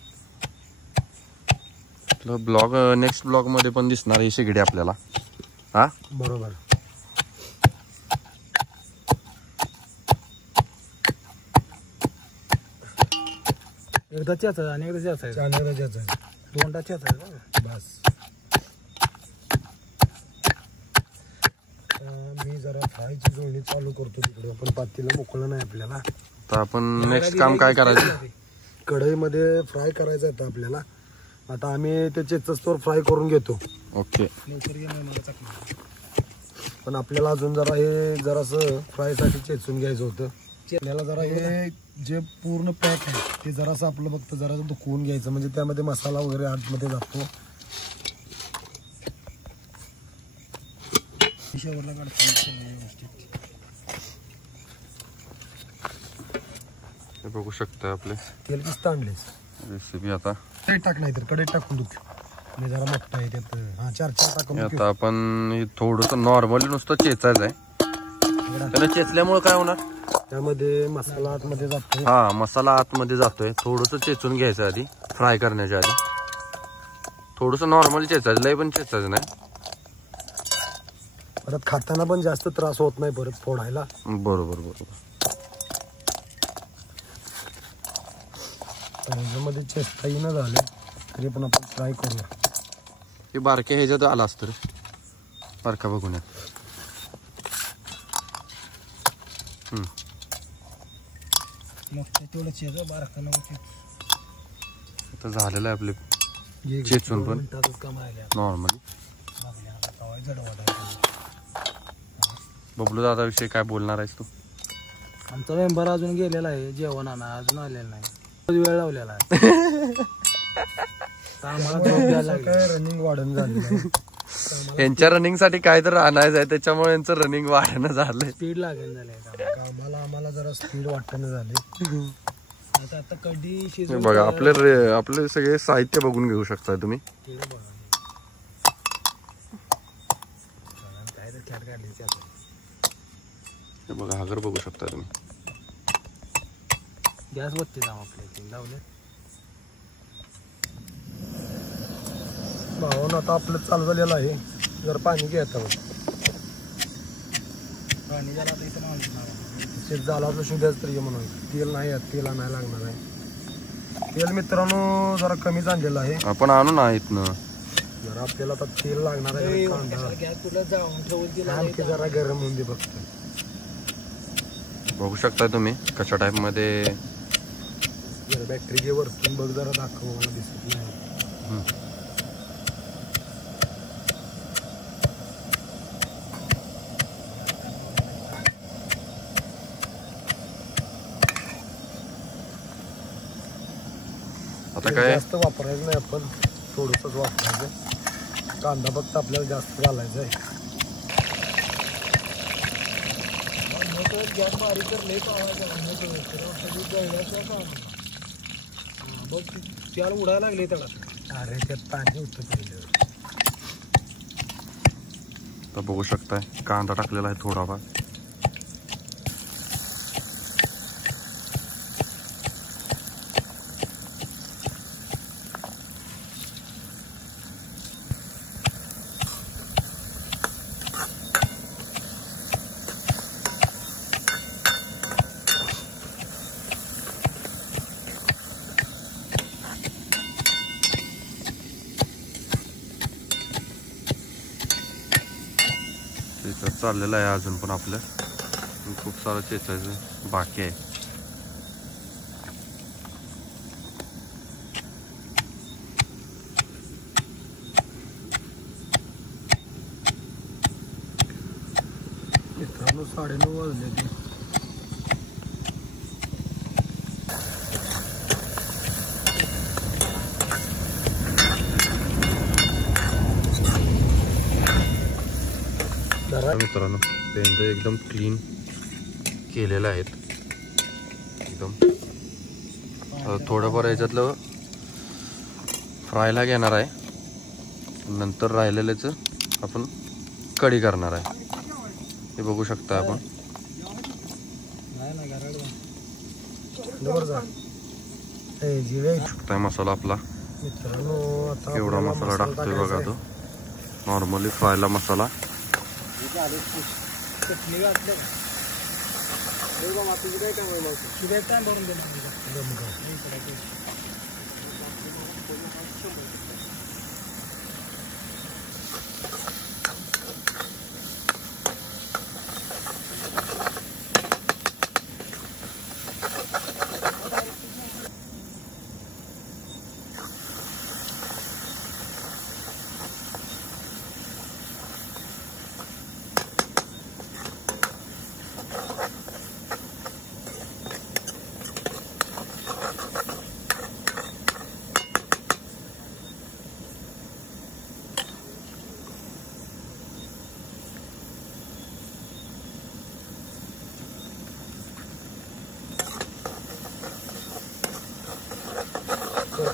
ब्लॉग नेक्स्ट ब्लॉग मध्ये पण दिसणार ही शेगडी आपल्याला. हा बरोबर. एकदा चेचायचं आणि एकदा चेचायचं, चांगल्याच आहे. दोनदा चेचायचं बस. मी जरा फ्रायची जोडणी चालू करतो तिकडे, पण पातीला मोकळं नाही आपल्याला. तर आपण नेक्स्ट काम काय करायचं? कढईमध्ये फ्राय करायचं आहे आपल्याला. आता आम्ही ते चेचस्तोवर फ्राय करून घेतो. ओके. पण आपल्याला अजून जरा हे जरासं फ्रायसाठी चेचून घ्यायचं होतं. आपल्याला जरा हे जे पूर्ण पॅक आहे ते जरासं आपलं फक्त जरासं दुखवून घ्यायचं, म्हणजे त्यामध्ये मसाला वगैरे आतमध्ये जातो. हे बघू शकता आपले तेल किस्त आणलेस रेसिपी. आता कढईत टाक, नाही तर कढईत टाकून दुख. मी जरा मोठा आहे त्यात. हा 4 टाकून दुख. आता आपण थोडस नॉर्मली नुसतं चेचायचं आहे. त्याला चेचल्यामुळे काय होणार? त्यामध्ये मसाला आतमध्ये जातो. हा मसाला आतमध्ये जातोय. थोडस चेचून घ्यायचं आधी, फ्राय करण्याच्या आधी. थोडस नॉर्मली चेचायचं, लय पण चेचायचं नाही. परत खाताना पण जास्त त्रास होत नाही परत फोडायला. बरोबर बरोबर. मध्ये चेस्ता येणं झाले तरी पण आपण फ्राय करूया. हे बारक्या ह्याच्यात आला असतं रे, बारका बघून या. तेवढं चेचा बारका नको. आता झालेलं आहे आपले चेचून पण नॉर्मली. बबलू दादा विषयी काय बोलणार आहेस तू? आमचा मेंबर अजून गेलेला आहे जेवण आणा, अजून आलेला नाही. वेळ लावलेला आहे. आम्हाला झोप द्यायला लागली. काय रनिंग वाढण झाली. यांच्या रनिंग साठी काय तर आणायचं आहे, त्याच्यामुळे यांचं रनिंग वाढणं झालंय. स्पीड लागेल झालंय कामाला. आम्हाला जरा स्पीड वाटणं झाले. आता कधी हे बघा आपले सगळे साहित्य बघून घेऊ शकता तुम्ही. हे बघा हागर बघू शकता तुम्ही. गॅस बत्ती जाऊ आपल्या लावले. भावानं आता आपलं चालू झालेलं आहे. जर पाणी घ्यायचं पाणी झालं आता इथं शेत झाला तर शुद्धाच तरी म्हणून. तेल नाही आहे, तेल आणायला लागणार आहे. तेल मित्रांनो जरा कमीच आणलेलं आहे. आपण आणू ना इथनं. जरा आपल्याला आता तेल लागणार आहे. कांदा गॅस कुठं जाऊन ठेवून आणखी जरा गरम होऊन दे फक्त. बघू शकता तुम्ही कशा टाइप मध्ये. जरा बॅटरी घे वरतून बघ, जरा दाखव, मला दिसत नाही. आता काय जास्त वापरायचं नाही आपण, थोडंसंच वापरायचं. कांदा फक्त आपल्याला जास्त घालायचा आहे. गॅस बारीक कर लई बघ त्याला उडायला लागले त्याला. अरे त्यात पाणी होतं पहिलं. तर बघू शकताय कांदा टाकलेला आहे थोडाफार. चाललेलं आहे अजून पण आपलं, खूप सारं चेचायचं बाकी आहे. मित्रांनो 9:30 वाजले ते. मित्रांनो पेंड एकदम क्लीन केलेले आहेत एकदम. थोडंफार याच्यातलं फ्रायला घेणार आहे, नंतर राहिलेल्याच आपण कढी करणार आहे. हे बघू शकता आपण. शकताय मसाला आपला मित्रांनो आता केवढा मसाला टाकतोय बघा तो. नॉर्मली फ्रायला मसाला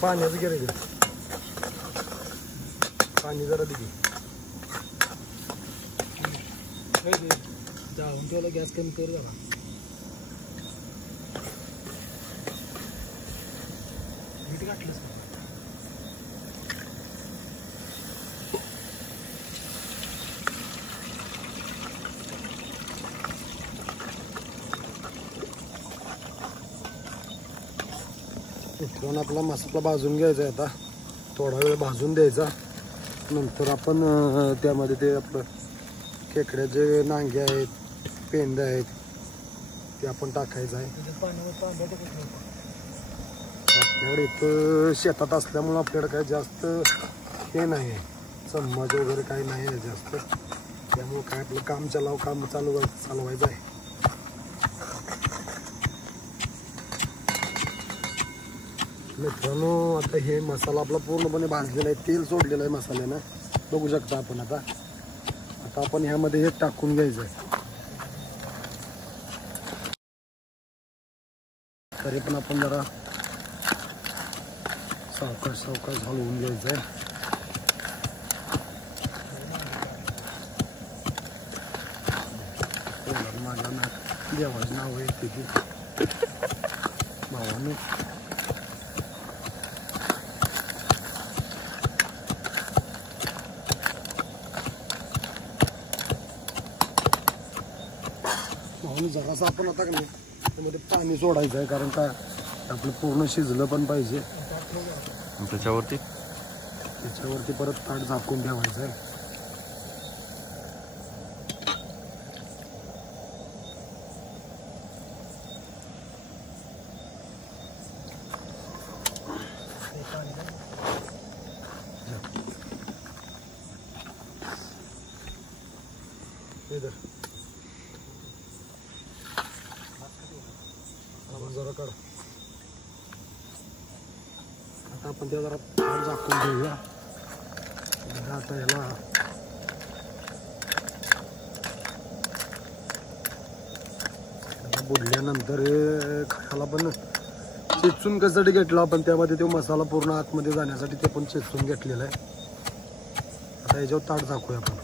पाण्याचं गेलं इकडे. पाणी जरा दिली जाऊन ठेवलं, गॅस कमी कर जरा. मीठ घातलंच का? मित्रांनो आपला मसाला भाजून घ्यायचा आहे. आता थोडा वेळ भाजून द्यायचा, नंतर आपण त्यामध्ये ते आपलं खेकड्याचे नांगे आहेत, पेंड आहेत, ते आपण टाकायचं आहे. आपल्याकडे इथं शेतात असल्यामुळं आपल्याकडे काही जास्त हे नाही आहे, चम्मच वगैरे काही नाही आहे जास्त, त्यामुळं काय आपलं काम चालवायचं आहे. मित्रांनो आता हे मसाला आपला पूर्णपणे भाजलेला आहे, तेल सोडलेलं आहे मसाल्यानं, बघू शकता आपण. आता आपण ह्यामध्ये हे टाकून घ्यायचं आहे. तरी पण आपण जरा सावकाश हलवून घ्यायचं आहे. माझ्या देवाचं नाव आहे तिथे भावानं. जरासं आपण आता नाही त्यामध्ये पाणी सोडायचं आहे, कारण काय आपलं पूर्ण शिजलं पण पाहिजे. त्याच्यावरती परत ताट झाकून ठेवायचं आहे. जरा काढ. आता आपण ते जरा झाकून घेऊया. आता याला बुडल्यानंतर खायला पण चेचून कशासाठी घेतलं आपण, त्यामध्ये तो मसाला पूर्ण आतमध्ये जाण्यासाठी ते पण चेचून घेतलेलं आहे. आता याच्यावर ताट झाकूया आपण.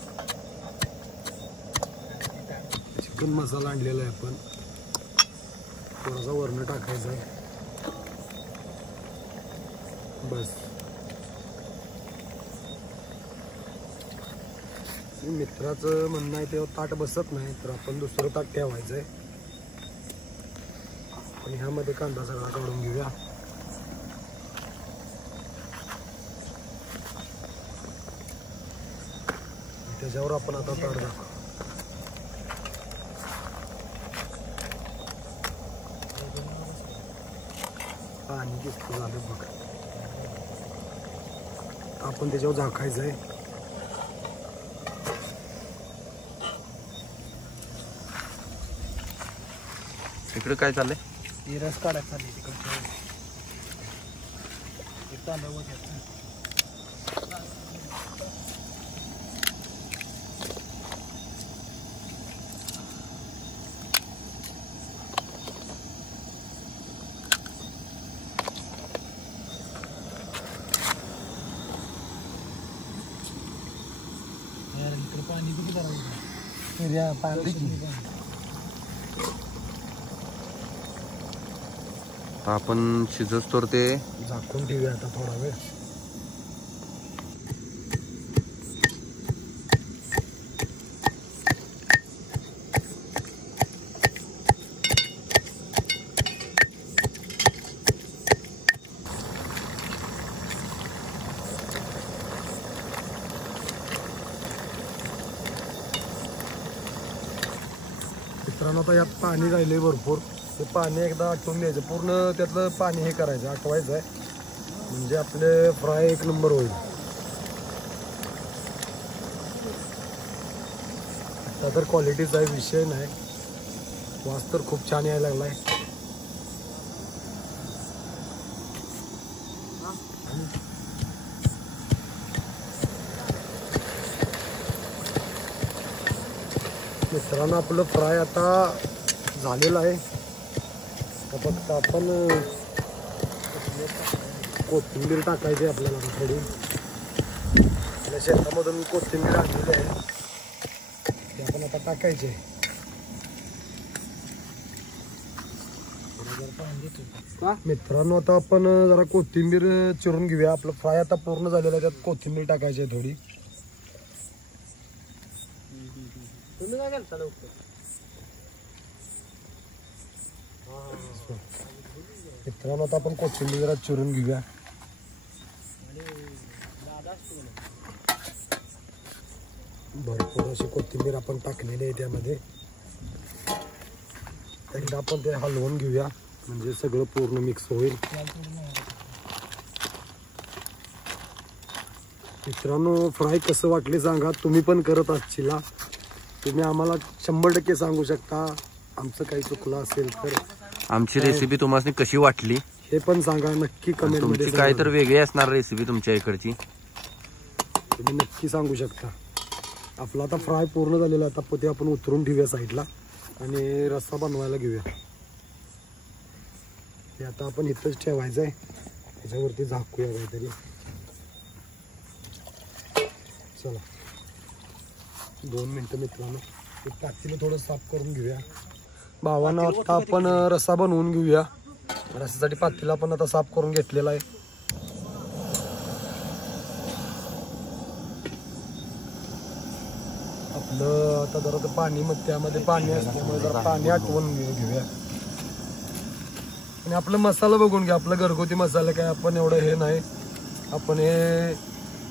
चिकन मसाला आणलेला आहे आपण, थोडासा वरण टाकायचा आहे बस. मित्राचं म्हणणं आहे तेव्हा ताट बसत नाही, तर आपण दुसरं ताट ठेवायचं आहे. आणि ह्यामध्ये कांदा सगळा काढून घेऊया. त्याच्यावर आपण आता ताट टाकू. पाणी किती झालं बघ. आपण त्याच्यावर झाकायचं आहे. इकडे काय चाललंय? ही रस काढायला चालली तिकडच्या एक तांदूळ होत्यात. इकडे पाणी किती करायचं? आपण शिजत तर ते झाकून ठेवूया आता थोडा वेळ. मित्रांनो आता यात पाणी राहिले भरपूर. ते पाणी एकदा आटवून द्यायचं, पूर्ण त्यातलं पाणी हे करायचं, आटवायचं आहे, म्हणजे आपले फ्राय एक नंबर होईल. आता तर क्वालिटीचा विषय नाही, वास तर खूप छान यायला लागलाय. मित्रांनो आपलं फ्राय आता झालेलं आहे. फक्त आपण कोथिंबीर टाकायची आपल्याला थोडी. आपल्या शेतामधून कोथिंबीर आणलेली आहे, ते आपण आता टाकायचे. मित्रांनो आता आपण जरा कोथिंबीर चिरून घेऊया. आपलं फ्राय आता पूर्ण झालेलं आहे, त्यात कोथिंबीर टाकायची आहे थोडी. तुम्ही काय घालता लवकर? मित्रांनो आता आपण कोथिंबीर जरा चिरून घेऊया. भरपूर अशी कोथिंबीर आपण टाकलेली आहे त्यामध्ये. एकदा आपण ते हलवून घेऊया, म्हणजे सगळं पूर्ण मिक्स होईल. मित्रांनो फ्राय कसं वाटले सांगा. तुम्ही पण करत असशील, तुम्ही आम्हाला 100% सांगू शकता. आमचं काही चुकलं असेल तर आमची रेसिपी तुम्हाला कशी वाटली हे पण सांगा नक्की कमेंट मध्ये. तुमची काय तर वेगळी असणार रेसिपी तुमच्या इकडची, तुम्ही नक्की सांगू शकता. आपला आता फ्राय पूर्ण झालेला आहे. आता ते आपण उतरून ठेवूया साईडला आणि रस्सा बनवायला घेऊया. हे आता आपण इथंच ठेवायचं आहे, त्याच्यावरती झाकूया काहीतरी. चला 2 मिनिटं मित्रांनो ते पातेलं थोडं साफ करून घेऊया. भावांना आता आपण रस्सा बनवून घेऊया. रस्स्यासाठी पातेलं आपण आता साफ करून घेतलेला आहे. आपलं आता जरा तर पाणी, मग त्यामध्ये पाणी असल्यामुळे जरा पाणी आटवून घेऊया. आणि आपलं मसाला बघून घ्या. आपलं घरगुती मसाला काय आपण एवढं हे नाही. आपण हे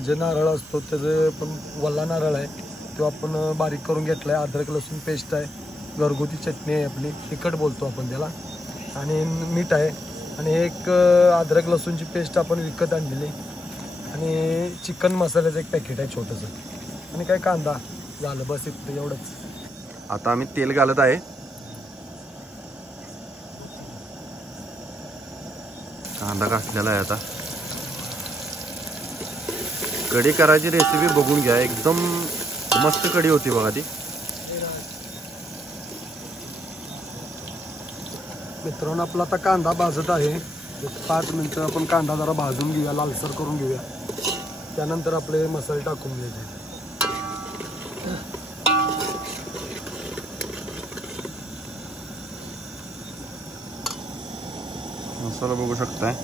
जे नारळ असतो त्याचे पण वल्ला नारळ आहे, तो आपण बारीक करून घेतलाय. अद्रक लसूण पेस्ट आहे, घरगुती चटणी आहे आपली, तिखट बोलतो आपण त्याला, आणि मीठ आहे, आणि एक अद्रक लसूणची पेस्ट आपण विकत आणलेली, आणि चिकन मसाल्याचं एक पॅकेट आहे छोटंसं, आणि काय कांदा. झालं बस इतकं एवढंच. आता आम्ही तेल घालत आहे. कांदा घातलेला आहे. आता कढी करायची रेसिपी बघून घ्या, एकदम मस्त कढी होती बघा ती. मित्रांनो आपला आता कांदा भाजत आहे. 5 मिनिटं आपण कांदा जरा भाजून घेऊया, लालसर करून घेऊया. त्यानंतर आपले मसाले टाकून घ्यायचे. मसाला बघू शकताय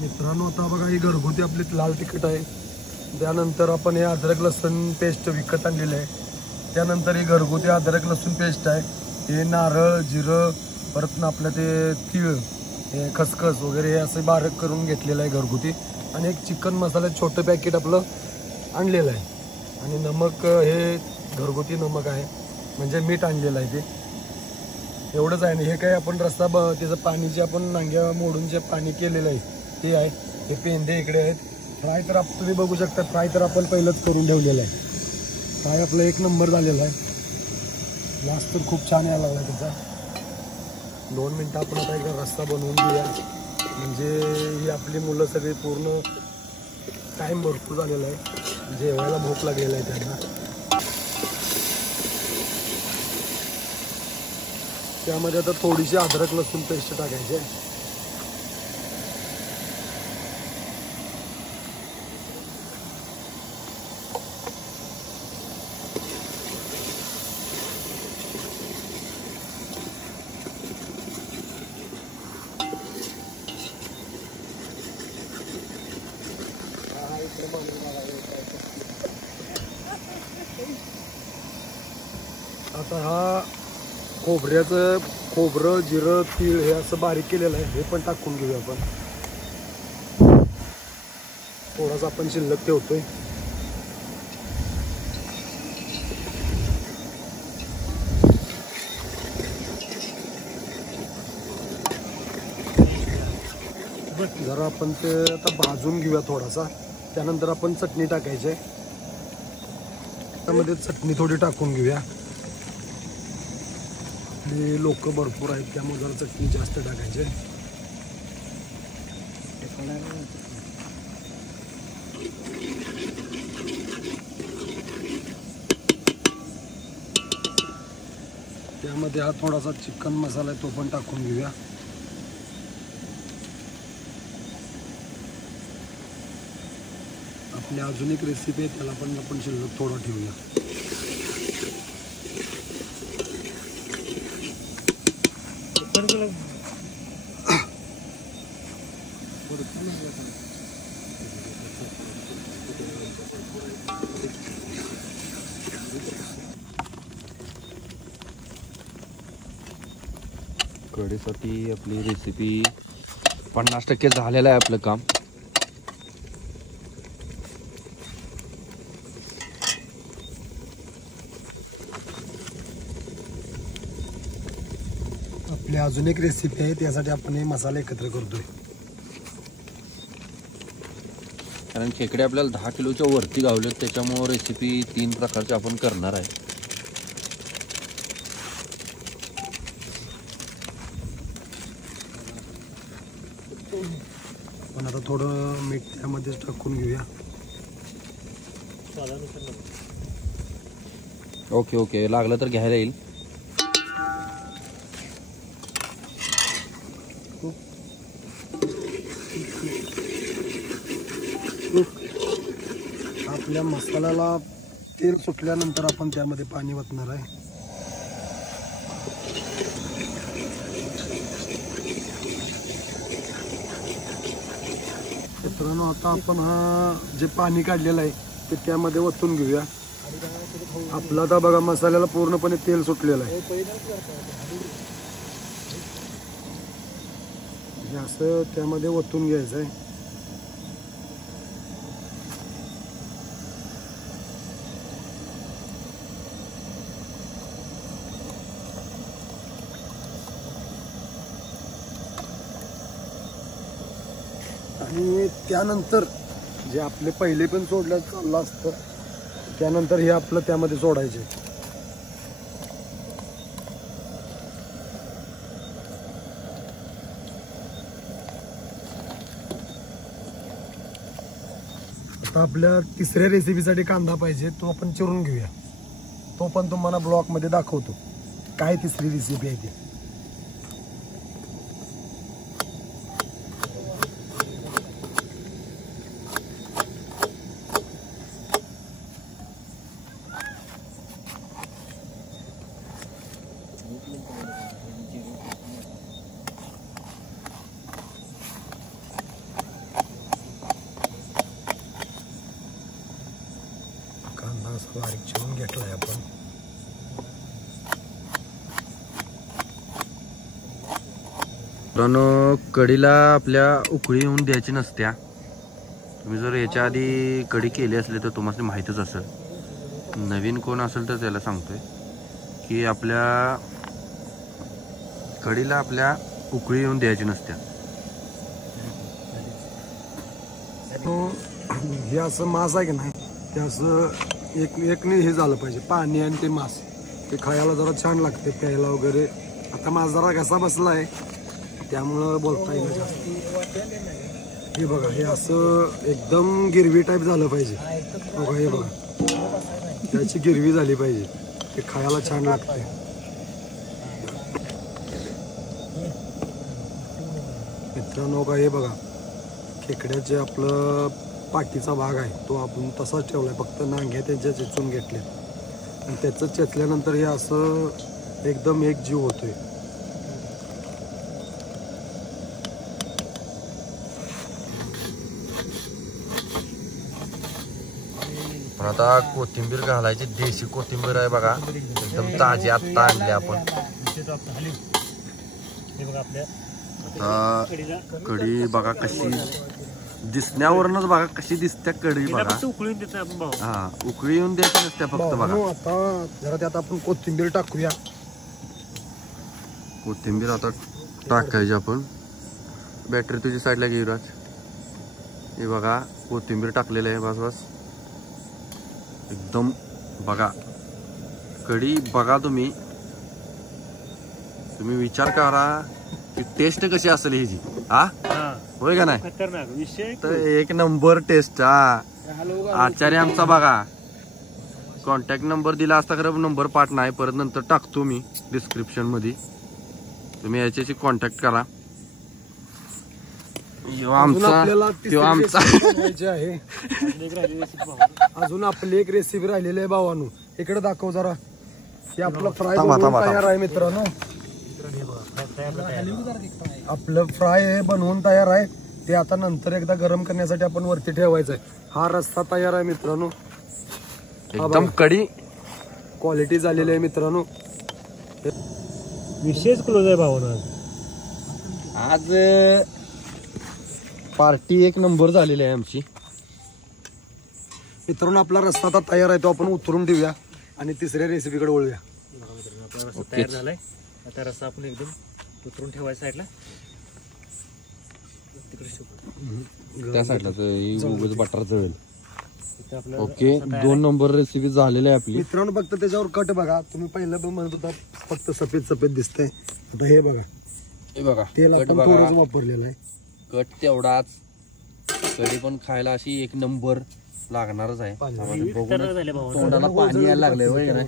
मित्रांनो. आता बघा ही घरगुती आपली लाल तिखट आहे. त्यानंतर आपण हे अद्रक लसूण पेस्ट विकत आणलेलं आहे. त्यानंतर ही घरगुती अद्रक लसूण पेस्ट आहे. हे नारळ, जिरं, परत ना आपलं ते तीळ, हे खसखस वगैरे हे असं बारीक करून घेतलेलं आहे घरगुती. आणि एक चिकन मसाला छोटं पॅकेट आपलं आणलेलं आहे. आणि नमक हे घरगुती नमक आहे, म्हणजे मीठ आणलेलं आहे ते. एवढंच आहे ना. हे काय आपण रस्ता त्याचं पाणी जे आपण नांग्या मोडून जे पाणी केलेलं आहे ते आहे. हे पेंदे इकडे आहेत. फ्राय तर तुम्ही बघू शकता, फ्राय तर आपण पहिलंच करून ठेवलेलं आहे. फ्राय आपला 1 नंबर झालेला आहे. लास्ट तर खूप छान यायला लागला त्याचा. 2 मिनटं आपण आता एकदा रस्ता बनवून घेऊया, म्हणजे ही आपली मुलं सगळी पूर्ण टाईम भरपूर झालेला आहे, जेवायला भूक लागलेला आहे त्यांना. त्यामध्ये आता थोडीशी अद्रक लसूण पेस्ट टाकायची आहे. आता हा खोबरं जिरं तीळ हे असं बारीक केलेलं आहे, हे पण टाकून घेऊया आपण. थोडासा आपण शिल्लक ठेवतोय. जरा आपण ते आता भाजून घेऊया थोडासा. त्यानंतर आपण चटणी टाकायची आहे. त्यामध्ये चटणी थोडी टाकून घेऊया. आपले लोक भरपूर आहेत त्यामुळे जरा चटणी जास्त टाकायची. त्यामध्ये हा थोडासा चिकन मसाला आहे तो पण टाकून घेऊया. आपली अजून एक रेसिपी आहे त्याला पण आपण शिल्लक थोडं ठेवूया. कढीसाठी आपली रेसिपी 50% झालेलं आहे आपलं काम. आपली अजून एक रेसिपी आहे त्यासाठी आपण हे मसाले एकत्र करतोय. कारण खेकडे आपल्याला 10 किलोच्या वरती गावले, त्याच्यामुळे रेसिपी 3 प्रकारची आपण करणार आहे. पण आता थोडं मीठ त्यामध्येच टाकून घेऊया. ओके लागलं तर घ्यायला येईल. आपल्या मसाल्याला तेल सुटल्यानंतर आपण त्यामध्ये पाणी ओतणार आहे. मित्रांनो आता आपण हा जे पाणी काढलेलं आहे ते त्यामध्ये ओतून घेऊया. आपला आता बघा मसाल्याला पूर्णपणे तेल सुटलेलं आहे. हे असं त्यामध्ये ओतून घ्यायचं आहे. आणि त्यानंतर जे आपले पहिले पण सोडलं चाललं असतं त्यानंतर हे आपलं त्यामध्ये सोडायचे. आता आपल्या तिसऱ्या रेसिपीसाठी कांदा पाहिजे, तो आपण चिरून घेऊया. तो पण तुम्हाला ब्लॉगमध्ये दाखवतो काय तिसरी रेसिपी आहे ती. कांदा असा बारीक चिरून घेतलाय आपण. पण कढीला आपल्या उकळी येऊन द्यायची नसत्या. तुम्ही जर याच्या आधी कढी केली असली तर तुम्हाला माहीतच असेल. नवीन कोण असेल तर त्याला सांगतोय की आपल्या कढीला आपल्या उकळी येऊन द्यायची नसत्या. हे असं मांस आहे की नाही ते असं एकने हे झालं पाहिजे, पाणी आणि ते मांस ते खायला जरा छान लागते प्यायला वगैरे. आता माझा जरा घसा बसला आहे त्यामुळं बोलता येईल जास्त. हे बघा हे असं एकदम गिरवी टाईप झालं पाहिजे बघा. हे बघा त्याची गिरवी झाली पाहिजे, ते खायला छान लागते. मित्रांनो का हे बघा खेकड्याचे आपलं पाठीचा भाग आहे तो आपण तसाच ठेवलाय, फक्त नांग्या त्यांच्या चेचून घेतल्या आणि त्याचं चेचल्यानंतर हे असं एकदम एक जीव होतोय. पण आता कोथिंबीर घालायची, देशी कोथिंबीर आहे बघा, एकदम ताजी आत्ता आणली आपण. आता कढी बघा कशी दिसण्यावरूनच बघा कशी दिसते कढी बघा. हा उकळी येऊन द्यायची नसते फक्त बघा. आता जरा त्यात आपण कोथिंबीर टाकूया. कोथिंबीर आता टाकायची आपण. बॅटरी तुझी साईडला घे युवराज. हे बघा कोथिंबीर टाकलेलं आहे. बस बस एकदम बघा कढी बघा. तुम्ही विचार करा की टेस्ट कशी असेल ह्याची. हा होय का नाही? खतरनाक विषय तर एक नंबर टेस्ट. हा आचार्य आमचा बघा कॉन्टॅक्ट नंबर दिला असता, खरं नंबर पाठ नाही, परत नंतर टाकतो मी डिस्क्रिप्शन मध्ये, तुम्ही याच्याशी कॉन्टॅक्ट करा. अजून आपली एक रेसिपी राहिलेली आहे भावानू, इकडे दाखव जरा. हे आपलं फ्राय तयार आहे मित्रांनो. आपलं फ्राय हे बनवून तयार आहे, ते आता नंतर एकदा गरम करण्यासाठी आपण वरती ठेवायचं आहे. हा रस्ता तयार आहे मित्रांनो, एकदम कढी क्वालिटी झालेली आहे मित्रांनो. विशेष क्लोज आहे भावना. आज पार्टी एक नंबर झालेली आहे आमची मित्रांनो. आपला रस्ता आता तयार आहे, तो आपण उतरून ठेवूया आणि तिसऱ्या रेसिपीकडे वळूया. आपला रस्ता तयार झालाय, आता रस्ता आपण एकदम उतरून ठेवायचा साईडला. त्या साईडला बटर जळेल. ओके 2 नंबर रेसिपी झालेली आहे आपली मित्रांनो. फक्त त्याच्यावर कट बघा, तुम्ही पहिलं पण म्हणत होता फक्त सफेद सफेद दिसतंय, आता हे बघा. हे बघा तेल आपण थोडंच वापरलेलं आहे. कट तेवढाच, कढी पण खायला अशी एक नंबर लागणारच आहे. तोंडाला पाणी यायला लागलंय होय ना?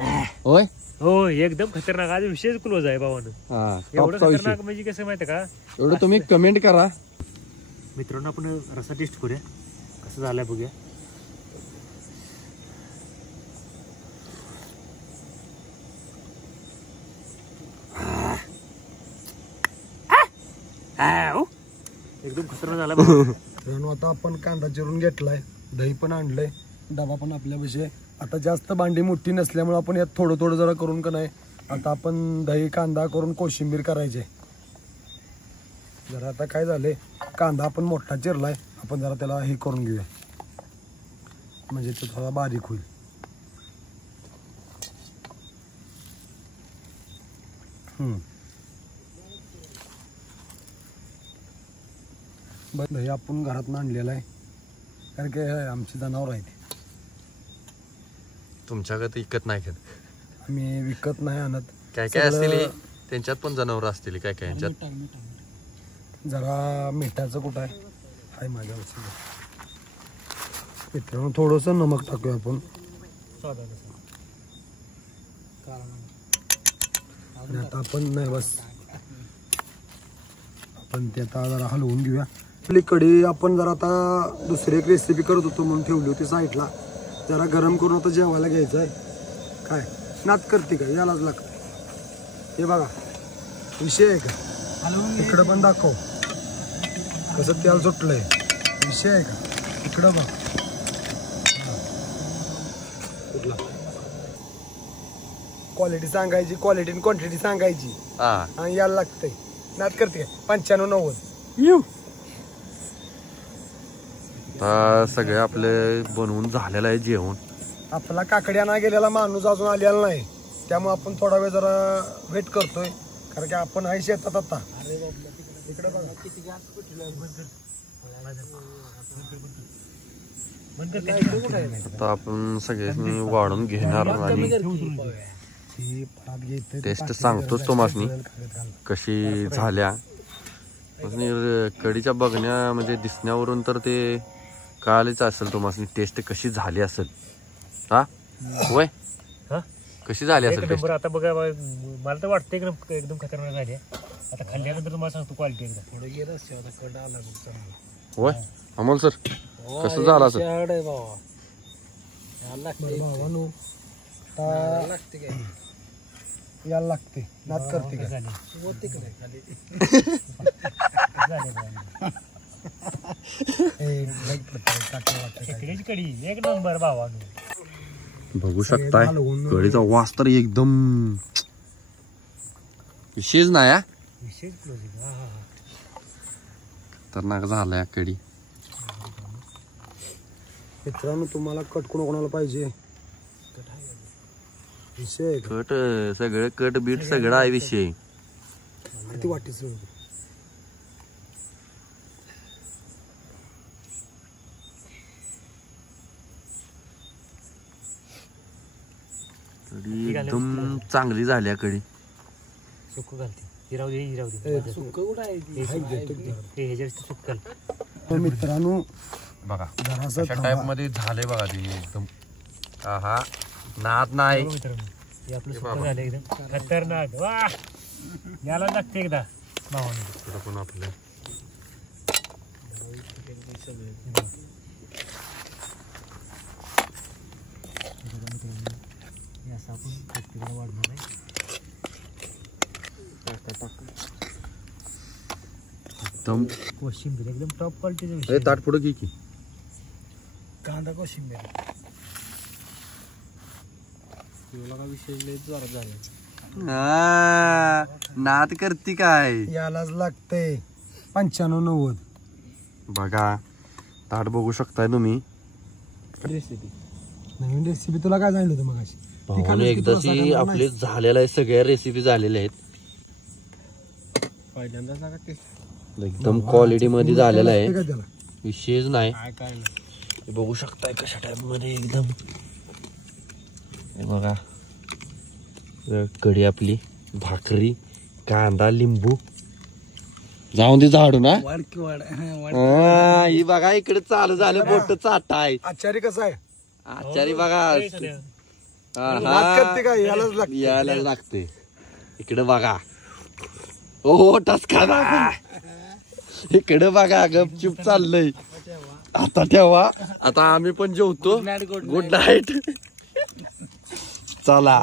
होय हो एकदम खतरनाक. आज विशेष क्लोज आहे भावानं. एवढं खतरनाक म्हणजे कसं माहिती का, एवढं तुम्ही कमेंट करा. मित्रांनो आपण रस्सा टेस्ट करूया कसं झालंय बघूया. एकदम खतरनाक झाला. मित्रांनो आता आपण कांदा चिरून घेतलाय, दही पण आणलंय, डबा पण आपल्यापाशी. आता जास्त भांडी मोठी नसल्यामुळे आपण यात थोडं थोडं जरा करून का नाही आता आपण दही कांदा करून कोशिंबीर करायचे. जरा आता काय झालंय, कांदा आपण मोठा चिरलाय, आपण जरा त्याला हे करून घेऊया म्हणजे तो थोडा बारीक होईल. दही आपण घरात आणलेलं आहे, कारण की आमची जनावर आहेत. तुमच्याकडे विकत नाही का? आम्ही विकत नाही आणत. काय काय असतील त्यांच्यात पण जनावर असतील काय काय यांच्यात. जरा मिठाचं कुठं आहे, हाय माझ्या मित्रांनो. थोडस नमक टाकूया आपण. आता आपण नाही बस आपण ते आता जरा हलवून घेऊया. आपली कढी आपण जरा आता दुसरी एक रेसिपी करत होतो म्हणून ठेवली होती साईडला. जरा गरम करून आता जेवायला घ्यायचं आहे. काय नात करते का, यालाच लागतं. हे बघा विषय आहे का, इकडं पण दाखव कसं तेल सुटलंय. विषय आहे का, इकडं बघ कुठला क्वालिटी सांगायची, क्वालिटी आणि क्वांटिटी सांगायची आणि यायला लागतंय. नात करते 95-90 आता सगळे आपले बनवून झालेलं आहे जेवण. आपला काकड्या ना गेलेला माणूस अजून आलेला नाही, त्यामुळे आपण थोडा वेळ जरा वेट करतोय, कारण की आपण आहे शेतात आता. इकडे बघा आता आपण सगळ्यांनी वाढून घेणार आणि ही पात घेते टेस्ट सांगतोच तुम्हासनी कशी झाल्या. आणि कडीच्या बघण्या म्हणजे दिसण्यावरून तर ते कळालेच असेल तुम्हासनी टेस्ट कशी झाली असेल. हा होय हा कशी झाली एक असेल टेस्ट. नंबर. आता बघा मला तर वाटतं एकदम खतरनाक झाली आहे. आता खाल्ल्यानंतर तुम्हाला सांगतो क्वालिटी एकदा. थोडं गेलं आता कड आला बघ चांगला. होय अमोल सर कसं झालं असेल. शहाड आहे बाबा. याला लागते भावानो याला लागते काय यायला लागते नाद करते का झाली होते का नाही खाली झाली बघा. खेकड्याची कढी एक नंबर भावानो. बघू शकताय कढीचा वास तर एकदम विशेष नाही हा. विशेष क्लोजिंग. हा हा हा. खतरनाक झालाय कढी. मित्रांनो तुम्हाला कट कोणाला पाहिजे विषय कट सगळं कट बीट सगळं आहे विषय. किती वाटीच कढी एकदम चांगली झाली कढी. सुक्क घालते. हिराव दे. सुक्क कुठं आहे ती? हे ह्याच्यावर सुक्क घाल. मित्रांनो बघा जरासं अशा टाइप मध्ये झाले बघा ते एकदम. हा नाद नाही. बघा मित्रांनो हे आपलं सुक्क झालं एकदम खतरनाक. वा याला लागते एकदा भावानो. थोडं पण आपलं हे असं आपण प्रत्येकाला वाढणार आहे. एकदम कोशिंबीर एकदम टॉप क्वालिटीचा विषय. हे ताट पुढं घे की. कांदा कोशिंबीर तुला का विषय लय जोरात झाला. नाद करती काय. यालाच लागते 95-90. बघा ताट बघू शकताय तुम्ही. रेसिपी नवीन रेसिपी तुला काय सांगितलं होतं मगाशी भावाने एकदाची आपले झालेल्या आहेत सगळ्या रेसिपी झालेल्या आहेत. पहिल्यांदा सांगा ते एकदम क्वालिटी मध्ये झालेला आहे का त्याला विशेष नाही. काय नाही हे बघू शकताय कशा टाइप मध्ये एकदम. हे बघा कढी आपली भाकरी कांदा लिंबू जाऊन दे झाडू ना. वाढ की वाढ ही बघा इकडे चालू झालं बोट चाटाय. आचारी कसं आहे आचारी बघा. नाद करते का यालाच लागते यायला लागते. इकडे बघा ओ टसका. इकडे बघा गपचूप चाललंय. आता ठेवा आता आम्ही पण जेवतो. गुड नाईट चला.